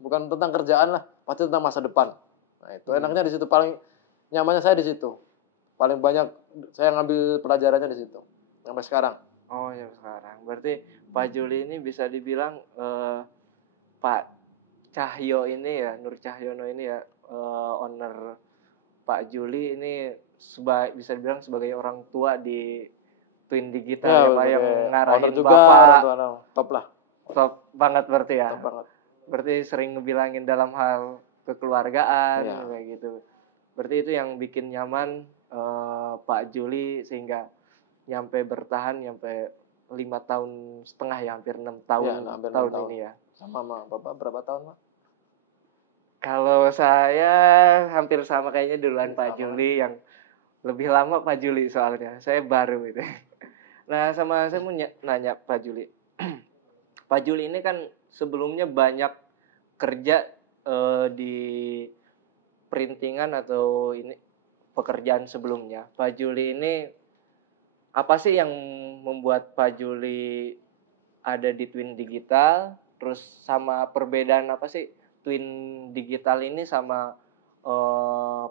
bukan tentang kerjaan lah, pasti tentang masa depan. Nah itu enaknya di situ, paling nyamannya saya di situ. Paling banyak saya ngambil pelajarannya di situ sampai sekarang. oh ya sekarang. Berarti Pak Juli ini bisa dibilang Pak Cahyo ini ya, Nur Cahyono ini ya, owner Pak Juli ini bisa dibilang sebagai orang tua di Twin Digital Ya, ya Pak, yang sebagai owner ngarahin juga, orang Bapak tua top lah, top banget berarti ya. top banget. Berarti sering ngebilangin dalam hal kekeluargaan Iya. kayak gitu. Berarti itu yang bikin nyaman Pak Juli sehingga bertahan nyampe 5 tahun setengah ya, hampir 6 tahun Iya, hampir 6 tahun tahun. ini ya. Sama Bapak berapa tahun, Pak? Kalau saya hampir sama kayaknya duluan Pak Sama. Juli, yang lebih lama Pak Juli soalnya. Saya baru gitu. Nah, saya mau nanya Pak Juli. Pak Juli ini kan sebelumnya banyak kerja di printingan atau ini pekerjaan sebelumnya. Pak Juli ini apa sih yang membuat Pak Juli ada di Twin Digital? Terus sama perbedaan apa sih Twin Digital ini sama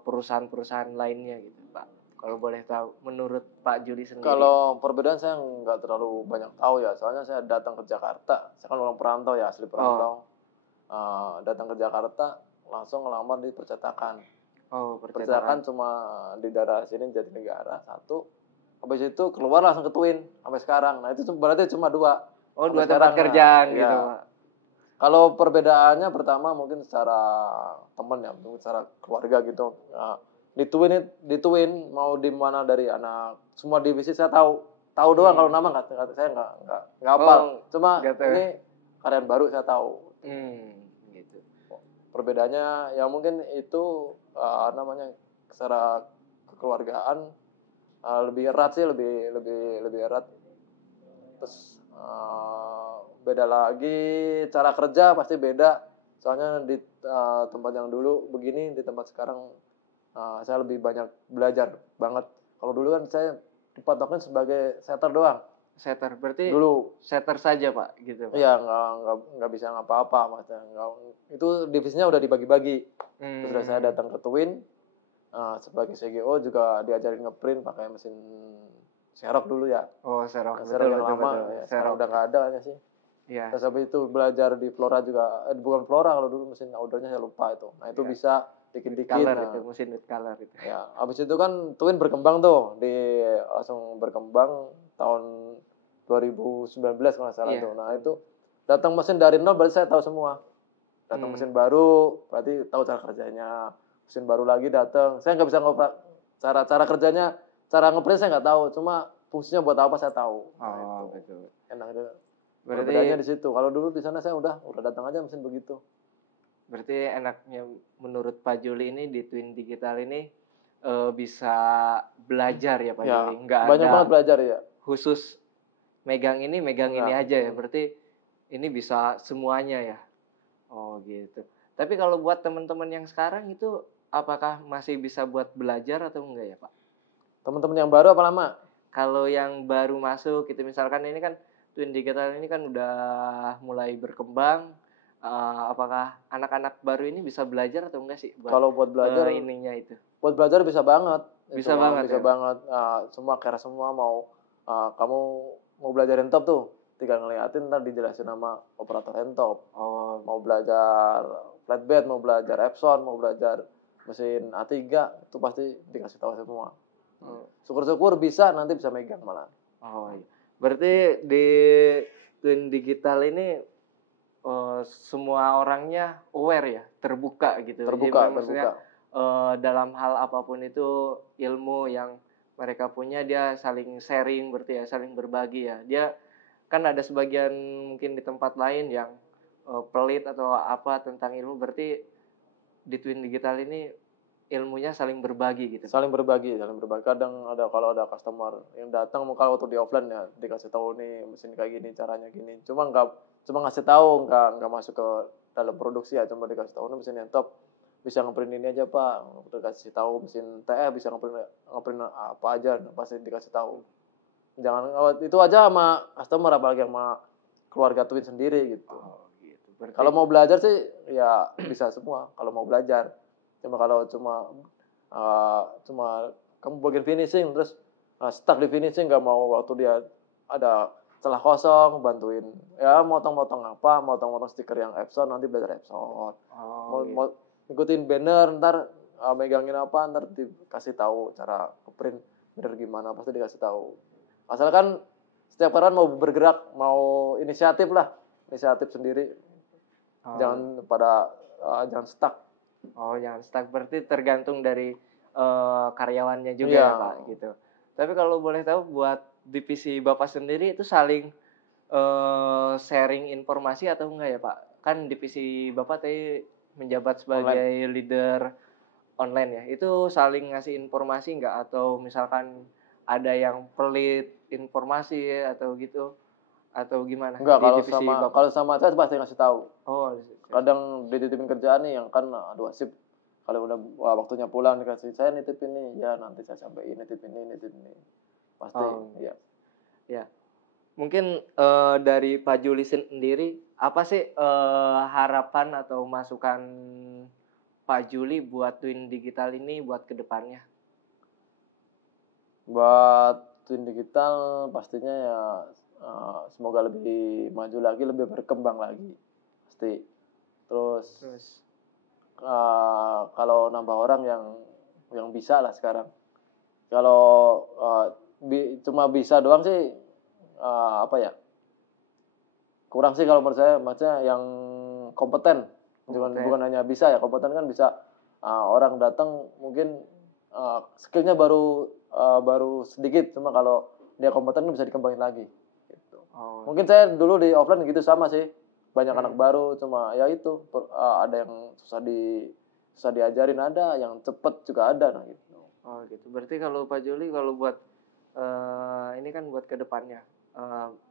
perusahaan-perusahaan lainnya gitu, Pak? Kalau boleh tahu, menurut Pak Juli sendiri. Kalau perbedaan saya nggak terlalu banyak tahu ya, soalnya saya datang ke Jakarta. Saya kan orang perantau ya, asli perantau. Datang ke Jakarta langsung ngelamar di percetakan. Percetakan cuma di daerah sini Jatinegara satu. Habis itu keluar langsung ke Twin sampai sekarang. Nah itu berarti cuma 2. Oh, 2 tempat kerjaan gitu, ya. Pak. Kalau perbedaannya pertama mungkin secara teman ya, mungkin secara keluarga gitu. Di Twin mau di mana dari anak semua divisi saya tahu doang, kalau nama saya nggak hafal. Cuma ini karyawan baru saya tahu. Gitu. Perbedaannya ya mungkin itu namanya secara kekeluargaan lebih erat sih, lebih erat. Terus beda lagi cara kerja pasti beda, Soalnya di tempat yang dulu begini, di tempat sekarang saya lebih banyak belajar banget. Kalau dulu kan saya dipatokin sebagai setter doang. Setter berarti Dulu setter saja Pak gitu Pak. iya nggak bisa ngapa-apa maksudnya. Itu divisinya udah dibagi-bagi. Terus udah saya datang ke Twin sebagai CGO juga diajarin ngeprint pakai mesin Xerox dulu ya. Oh Xerox Xerox yang betul lama betul. ya, sekarang Xerox. udah nggak ada ya sih. Iya. Terus habis itu belajar di Flora juga, bukan Flora kalau dulu mesin ordernya saya lupa itu. Nah itu Iya. bisa dikit-dikit. Color Nah, itu mesin with color itu. ya, habis itu kan Twin berkembang tuh, langsung berkembang tahun 2019 kalau nggak salah Iya. tuh. Nah itu datang mesin dari nol berarti saya tahu semua. Datang mesin baru berarti tahu cara kerjanya. Mesin baru lagi datang, saya nggak bisa ngoper cara kerjanya, cara ngeprint saya nggak tahu. Cuma fungsinya buat apa saya tahu. Nah, Oh itu betul. enak itu. Berarti Perbedaannya di situ. Kalau dulu di sana saya udah datang aja mesin begitu. berarti enaknya menurut Pak Juli ini di Twin Digital ini bisa belajar ya Pak Ya, Juli. Nggak banyak ada banget belajar ya. khusus megang ini Enggak. aja ya. Berarti ini bisa semuanya ya. Oh gitu. Tapi kalau buat teman-teman yang sekarang itu apakah masih bisa buat belajar atau enggak ya Pak? Teman-teman yang baru apa lama? Kalau yang baru masuk gitu misalkan ini kan Twin Digital ini kan udah mulai berkembang. Apakah anak-anak baru ini bisa belajar atau enggak sih buat Kalau buat belajar, ininya itu? buat belajar bisa banget. Bisa Itu, banget bisa ya, Pak? banget. Semua kira semua mau kamu mau belajar top tuh, tinggal ngeliatin ntar dijelasin sama operator top. Oh, Mau belajar flatbed, mau belajar Epson, mau belajar mesin A3, itu pasti dikasih tahu semua. Syukur-syukur bisa nanti bisa megang malah. oh iya. Berarti di Twin Digital ini semua orangnya aware ya, terbuka gitu. Terbuka, Jadi maksudnya dalam hal apapun itu ilmu yang mereka punya dia saling sharing berarti ya, saling berbagi ya. Dia kan ada sebagian mungkin di tempat lain yang pelit atau apa tentang ilmu, berarti di Twin Digital ini ilmunya saling berbagi gitu. Saling berbagi. Kadang ada kalau ada customer yang datang kalau waktu di offline ya dikasih tahu nih mesin kayak gini caranya gini. Cuma ngasih tahu nggak masuk ke dalam produksi ya, cuma dikasih tahu nih mesin yang top bisa ngeprint ini aja Pak. Dikasih tahu mesin TF bisa ngeprint apa aja pasti dikasih tahu. Jangan itu aja sama customer apalagi sama keluarga Twin sendiri gitu. Oh, gitu. Berarti Kalau mau belajar sih ya bisa semua kalau mau belajar. Kalau cuma kamu bagian finishing terus stuck di finishing nggak mau waktu dia ada celah kosong bantuin ya motong-motong stiker yang Epson nanti belajar Epson. Mau ikutin banner ntar megangin apa ntar dikasih tahu cara print bener gimana pasti dikasih tahu. Asalkan setiap karyawan mau bergerak mau inisiatif sendiri. Jangan jangan stuck. Oh, jangan stuck. Berarti tergantung dari karyawannya juga Iya. ya, Pak, gitu. Tapi kalau boleh tahu buat divisi Bapak sendiri itu saling sharing informasi atau enggak ya, Pak? Kan divisi Bapak tadi menjabat sebagai leader online ya. Itu saling ngasih informasi enggak atau misalkan ada yang pelit informasi atau gitu atau gimana Enggak, di divisi Bapak? kalau sama saya pasti ngasih tahu. Oh, Kadang dititipin kerjaan nih yang kan 2 shift. Kalau udah waktunya pulang dikasih saya nitip ini, ya nanti saya sampaiin nitip ini. Pasti ya. Ya. Mungkin dari Pak Juli sendiri apa sih harapan atau masukan Pak Juli buat Twin Digital ini buat kedepannya? Buat Twin Digital pastinya ya semoga lebih maju lagi, lebih berkembang lagi. Pasti. Terus kalau nambah orang yang bisa lah sekarang. Kalau cuma bisa doang sih apa ya? Kurang sih kalau menurut saya, maksudnya yang kompeten. Bukan hanya bisa ya, kompeten kan bisa orang datang mungkin skillnya baru sedikit, cuma kalau dia kompeten bisa dikembangin lagi. Gitu. Mungkin saya dulu di offline gitu sama sih, banyak anak baru, cuma ya itu ada yang susah diajarin, ada yang cepet juga ada, nah gitu. Oh gitu. Berarti kalau Pak Juli kalau buat ini kan buat kedepannya,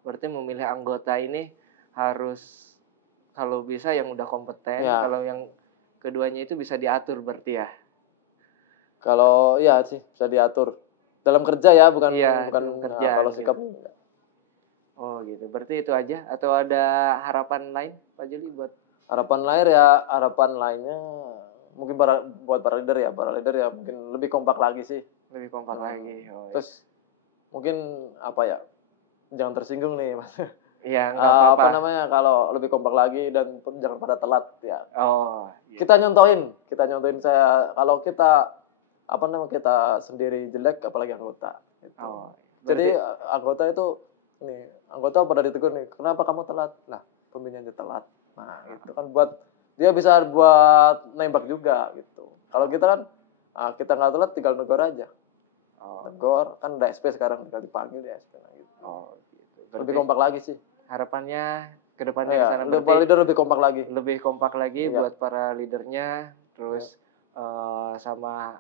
berarti memilih anggota ini harus kalau bisa yang udah kompeten, Ya. kalau yang keduanya itu bisa diatur berarti ya. Kalau iya sih bisa diatur dalam kerja ya, bukan Iya, bukan dalam kerjaan kalau gitu. sikap enggak. Oh gitu. Berarti itu aja atau ada harapan lain Pak Juli buat Harapan lainnya mungkin buat para leader ya mungkin lebih kompak lagi sih. lebih kompak lagi? Oh, Terus mungkin apa ya? Jangan tersinggung nih, Mas. iya nggak apa-apa. Apa namanya, kalau lebih kompak lagi dan jangan pada telat ya. Oh, iya. Kita nyontohin saya kalau kita apa namanya, kita sendiri jelek apalagi anggota gitu. Oh, Jadi berarti anggota pada ditegur nih, kenapa kamu telat? Lah, pembinanya telat. Nah, itu kan buat dia bisa buat nembak juga gitu. Kalau kita kan kita nggak telat tinggal negor aja. Negor kan ada SP sekarang, tinggal dipanggil di SP nah, gitu. gitu. Lebih kompak lagi sih. Harapannya ke depannya Iya, ke sana berarti leader lebih kompak lagi. lebih kompak lagi Iya. buat para leadernya, terus sama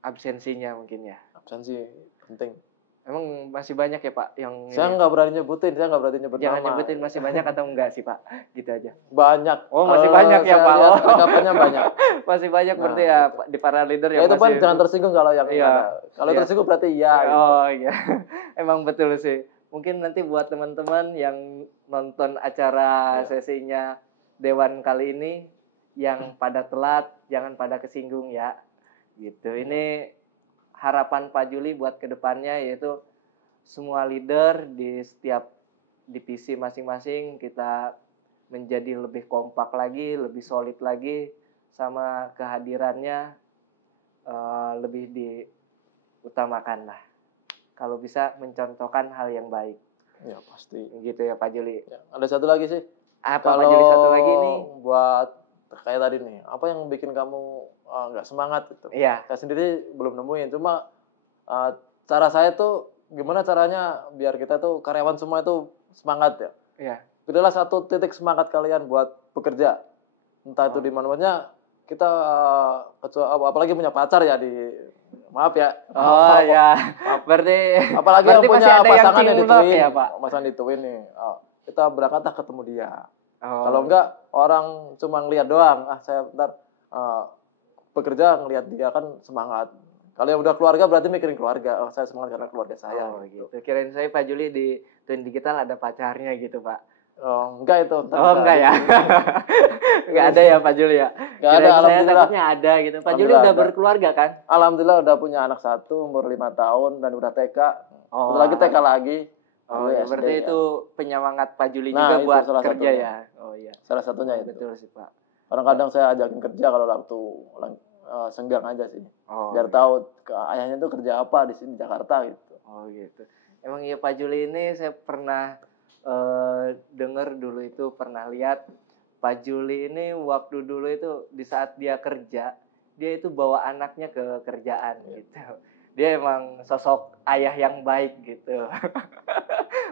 absensinya mungkin ya. Absensi penting. Emang masih banyak ya Pak yang Saya nggak berani nyebutin jangan nama. nyebutin masih banyak atau enggak sih Pak? Gitu aja. Banyak. Oh, masih banyak ya, saya Pak? lihat Oh. rekapannya banyak. Masih banyak berarti Nah, ya gitu. Pak, di para leader Ya yang itu kan masih jangan tersinggung kalau yang Iya. ada. Kalau Iya. tersinggung berarti iya. Gitu. Oh iya. Emang betul sih. Mungkin nanti buat teman-teman yang nonton acara Iya. sesinya Dewan kali ini yang pada telat jangan pada kesinggung ya. Gitu. Ini harapan Pak Juli buat kedepannya yaitu semua leader di setiap divisi masing-masing kita menjadi lebih kompak lagi, lebih solid lagi, sama kehadirannya lebih diutamakan lah. Kalau bisa mencontohkan hal yang baik. Ya pasti. Gitu ya Pak Juli. Ya, ada satu lagi sih. Apa Pak Juli satu lagi nih? Buat kayak tadi nih, apa yang bikin kamu nggak semangat gitu? Iya. Saya sendiri belum nemuin, cuma cara saya tuh gimana caranya biar kita tuh karyawan semua itu semangat ya. Iya. Itulah satu titik semangat kalian buat bekerja. Entah itu di mana-mana kita apalagi punya pacar ya maaf ya. Oh ya. Berarti Apalagi yang punya masih ada pasangan yang cinlok dituin. ya, Pak? Pasangan dituin nih. Kita berangkatlah ketemu dia. Oh. Kalau enggak orang cuma ngelihat doang. Saya bentar bekerja ngelihat dia kan semangat. Kalau yang udah keluarga berarti mikirin keluarga. Oh, saya semangat karena keluarga saya. Oh gitu. Kirain saya Pak Juli di Twin Digital ada pacarnya gitu Pak. Oh, enggak itu. Enggak ya. Enggak ada ya Pak Juli ya. Enggak ada, Saya alhamdulillah. takutnya ada gitu. Pak Juli udah berkeluarga kan? Alhamdulillah udah punya anak satu umur 5 tahun dan udah TK. Oh. Satu lagi TK lagi. Oh, Dulu ya, SD berarti ya. itu penyemangat Pak Juli Nah, juga itu buat salah kerja satunya. ya. Oh iya. Salah satunya itu. Betul sih Pak. Kadang-kadang saya ajakin kerja kalau waktu senggang aja sih. Oh. Biar tahu ayahnya tuh kerja apa di sini di Jakarta gitu. Oh gitu. Emang iya Pak Juli ini saya pernah dengar dulu itu pernah lihat Pak Juli ini waktu dulu itu di saat dia kerja dia itu bawa anaknya ke kerjaan gitu. Dia emang sosok ayah yang baik gitu.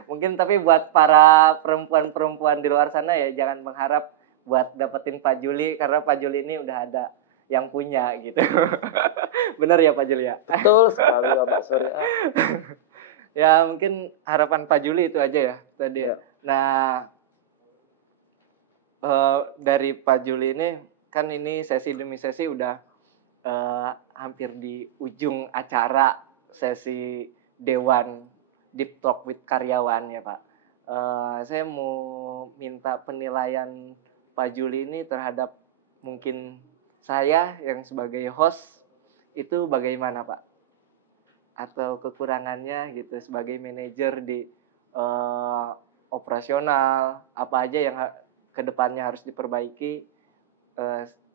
Mungkin tapi buat para perempuan-perempuan di luar sana ya jangan mengharap buat dapetin Pak Juli karena Pak Juli ini udah ada yang punya gitu. Benar ya Pak Juli ya? Betul sekali Bapak Surya. Ya mungkin harapan Pak Juli itu aja ya tadi ya. Nah dari Pak Juli ini kan ini sesi demi sesi udah hampir di ujung acara sesi Dewan Deep Talk with Karyawan ya Pak. Saya mau minta penilaian Pak Juli ini terhadap mungkin saya yang sebagai host itu bagaimana Pak? Atau kekurangannya gitu sebagai manajer di operasional apa aja yang kedepannya harus diperbaiki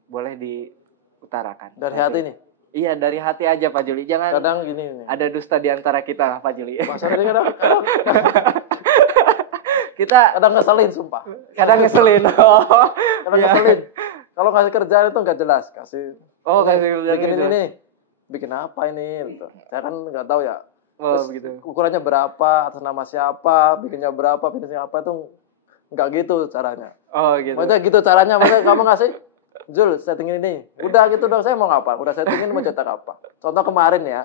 boleh diutarakan Dari hati nih. Iya dari hati aja Pak Juli jangan Kadang gini nih. ada dusta di antara kita lah Pak Juli. Mas Surya kadang Kita ngeselin sumpah. kadang ngeselin. Kadang ngeselin. Kalau kasih kerjaan itu nggak jelas. Kasih Kasih bikin ini. Bikin apa ini gitu. Saya kan nggak tahu ya. Oh begitu. Ukurannya berapa, atas nama siapa, bikinnya berapa, bikinnya apa itu nggak gitu caranya. Oh gitu. Maksudnya gitu caranya, maksudnya kamu ngasih Jul settingin ini. Udah gitu dong, saya mau ngapa? Udah settingin mau cetak apa? Contoh kemarin ya.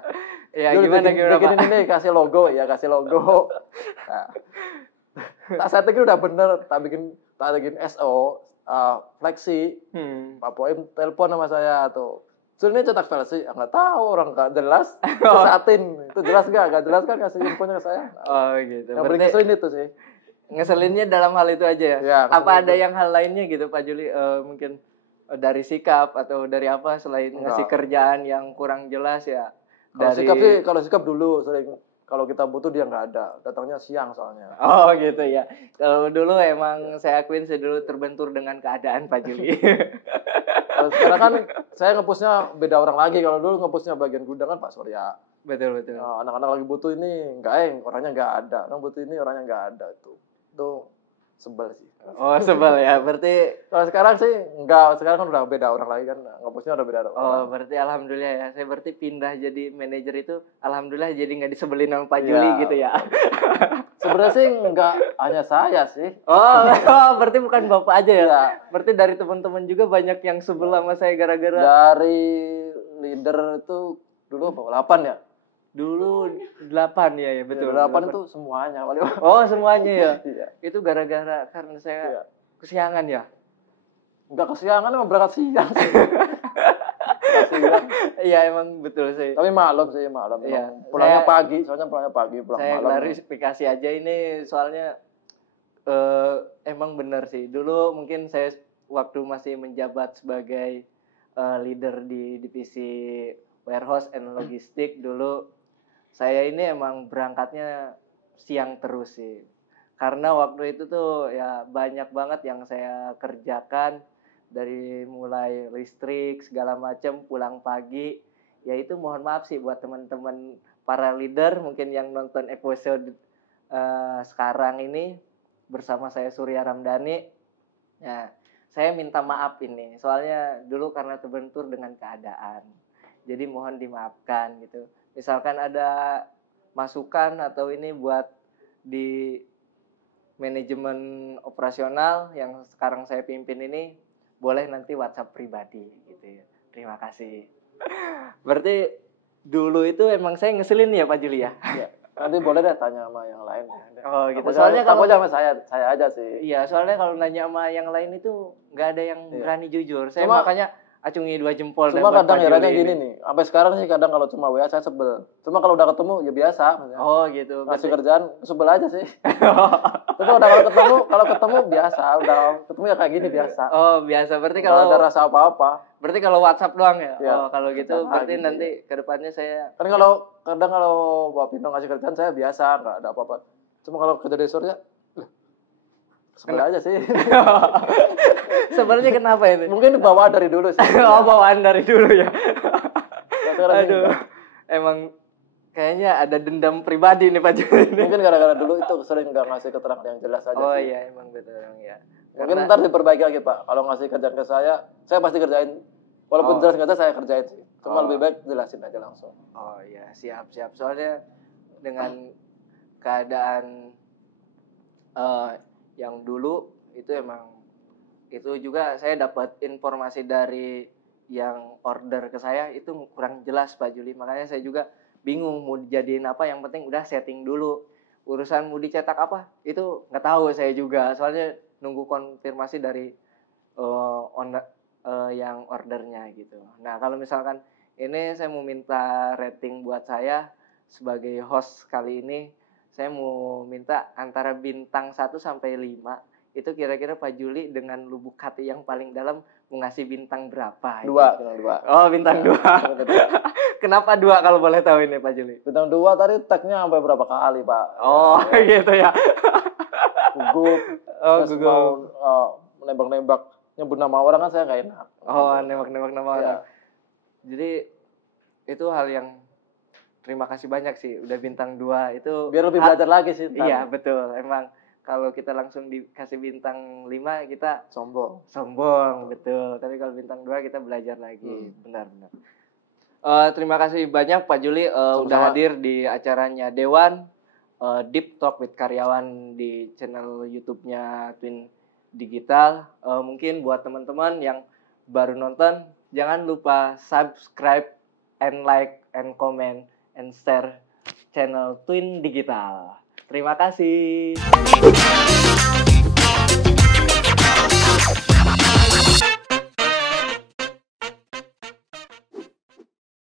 Ya Jul gimana bikinin Pak? ini kasih logo ya, kasih logo. Nah, tak settingin udah bener, tak bikin SO, fleksi, Hmm. Pak Poim telepon sama saya tuh. Sul ini cetak fleksi, nggak tahu orang nggak jelas, saatin itu jelas nggak jelas kan kasih infonya ke saya. Oh gitu. Yang paling Berarti keselin itu sih. ngeselinnya dalam hal itu aja ya? Ya, Apa keselin ada itu. yang hal lainnya gitu Pak Juli? Mungkin dari sikap atau dari apa selain ngasih Enggak. kerjaan yang kurang jelas ya? Kalau sikap dulu sering kalau kita butuh dia nggak ada, datangnya siang soalnya. Oh gitu ya. Kalau dulu emang saya akuin saya dulu terbentur dengan keadaan Pak Juli. Kalau sekarang kan saya ngepusnya beda orang lagi. Kalau dulu ngepusnya bagian gudang kan Pak Surya. Betul betul. Anak-anak lagi butuh ini orangnya nggak ada. Orang butuh ini orangnya nggak ada itu sebel sih. Oh sebel ya. Berarti Kalau sekarang sih nggak, sekarang kan udah beda orang lagi kan, ngepusnya udah beda orang. oh berarti alhamdulillah ya. Saya berarti pindah jadi manajer itu alhamdulillah jadi nggak disebelin sama Pak Juli Iya. gitu ya. Sebenarnya sih nggak hanya saya sih. Oh, berarti bukan Bapak aja ya. Iya. Berarti dari teman-teman juga banyak yang sebel sama saya gara-gara Dari leader itu dulu apa? 8 ya? dulu 8 ya betul. 8 itu semuanya. Oh, semuanya ya. Iya. Itu gara-gara karena saya Iya. kesiangan ya. Nggak kesiangan emang berangkat siang sih. Siang. Iya, emang betul sih. Tapi malam sih, malam. Iya. Pulangnya Saya- pagi, soalnya pulangnya pagi, pulang Saya malam. klarifikasi aja ini soalnya emang benar sih. Dulu mungkin saya waktu masih menjabat sebagai leader di divisi warehouse and logistik dulu saya ini emang berangkatnya siang terus sih. Karena waktu itu tuh ya banyak banget yang saya kerjakan dari mulai listrik segala macam pulang pagi. Ya itu mohon maaf sih buat teman-teman para leader mungkin yang nonton episode sekarang ini bersama saya Surya Ramdhani. Ya, saya minta maaf ini. Soalnya dulu karena terbentur dengan keadaan. Jadi mohon dimaafkan gitu. Misalkan ada masukan atau ini buat di manajemen operasional yang sekarang saya pimpin ini boleh nanti WhatsApp pribadi gitu ya. Terima kasih. Berarti dulu itu emang saya ngeselin ya Pak Juli ya? Iya. Nanti boleh deh tanya sama yang lain. Oh gitu. Soalnya kalau sama saya aja sih. Iya, soalnya kalau nanya sama yang lain itu nggak ada yang Iya. berani jujur. Saya Cuma- makanya acungi 2 jempol. Cuma buat kadang Pak herannya Juli gini ini. nih, sampai sekarang sih kadang kalau cuma WA saya sebel. Cuma kalau udah ketemu ya biasa. Oh gitu. Ngasih Berarti- kerjaan sebel aja sih. Tapi udah kalau ketemu biasa, udah ketemu ya kayak gini biasa. Oh biasa. Berarti Nggak kalau ada rasa apa-apa. berarti kalau WhatsApp doang ya? Iya. Oh kalau gitu WhatsApp berarti gitu, nanti kedepannya saya Kan kadang kalau Pak Pino ngasih kerjaan saya biasa, nggak ada apa-apa. Cuma kalau kerja di Surya, sebel aja sih. sebenarnya kenapa ini? Mungkin bawa dari dulu sih. Oh bawaan dari dulu ya. Nah, sekarang sih Aduh. enggak. Emang kayaknya ada dendam pribadi nih Pak Juli. Mungkin gara-gara dulu itu sering nggak ngasih keterangan yang jelas aja Oh sih. iya emang betul ya. Mungkin Karena- ntar diperbaiki lagi Pak. Kalau ngasih kerjaan ke saya pasti kerjain. Walaupun Oh. jelas nggak jelas saya kerjain sih. Cuma Oh. lebih baik jelasin aja langsung. Oh iya, siap. Soalnya dengan keadaan yang dulu itu emang itu juga saya dapat informasi dari yang order ke saya itu kurang jelas Pak Juli. Makanya saya juga bingung mau dijadiin apa, yang penting udah setting dulu. Urusan mau dicetak apa itu nggak tahu saya juga. Soalnya nunggu konfirmasi dari yang ordernya gitu. Nah, kalau misalkan ini saya mau minta rating buat saya sebagai host kali ini, saya mau minta antara bintang 1 sampai 5. Itu kira-kira Pak Juli dengan lubuk hati yang paling dalam mau ngasih bintang berapa? itu? 2, bintang 2. Oh, bintang 2. Kenapa 2 kalau boleh tahu ini Pak Juli? Bintang 2 tadi tagnya sampai berapa kali Pak? Oh, gitu ya. Gugup. Oh, Terus gugup. mau menembak-nembak nyebut nama orang kan saya nggak enak. Oh, nembak-nembak nama Iya. orang. Jadi itu hal yang terima kasih banyak sih udah bintang 2 itu. Biar lebih belajar lagi sih. ntar. Iya, betul. Emang kalau kita langsung dikasih bintang 5 kita sombong, betul. Tapi kalau bintang 2 kita belajar lagi. Benar-benar. Terima kasih banyak Pak Juli udah Sama-sama. hadir di acaranya Dewan Deep Talk with Karyawan di channel YouTube-nya Twin Digital. Mungkin buat teman-teman yang baru nonton, jangan lupa subscribe and like and comment and share channel Twin Digital. Terima kasih.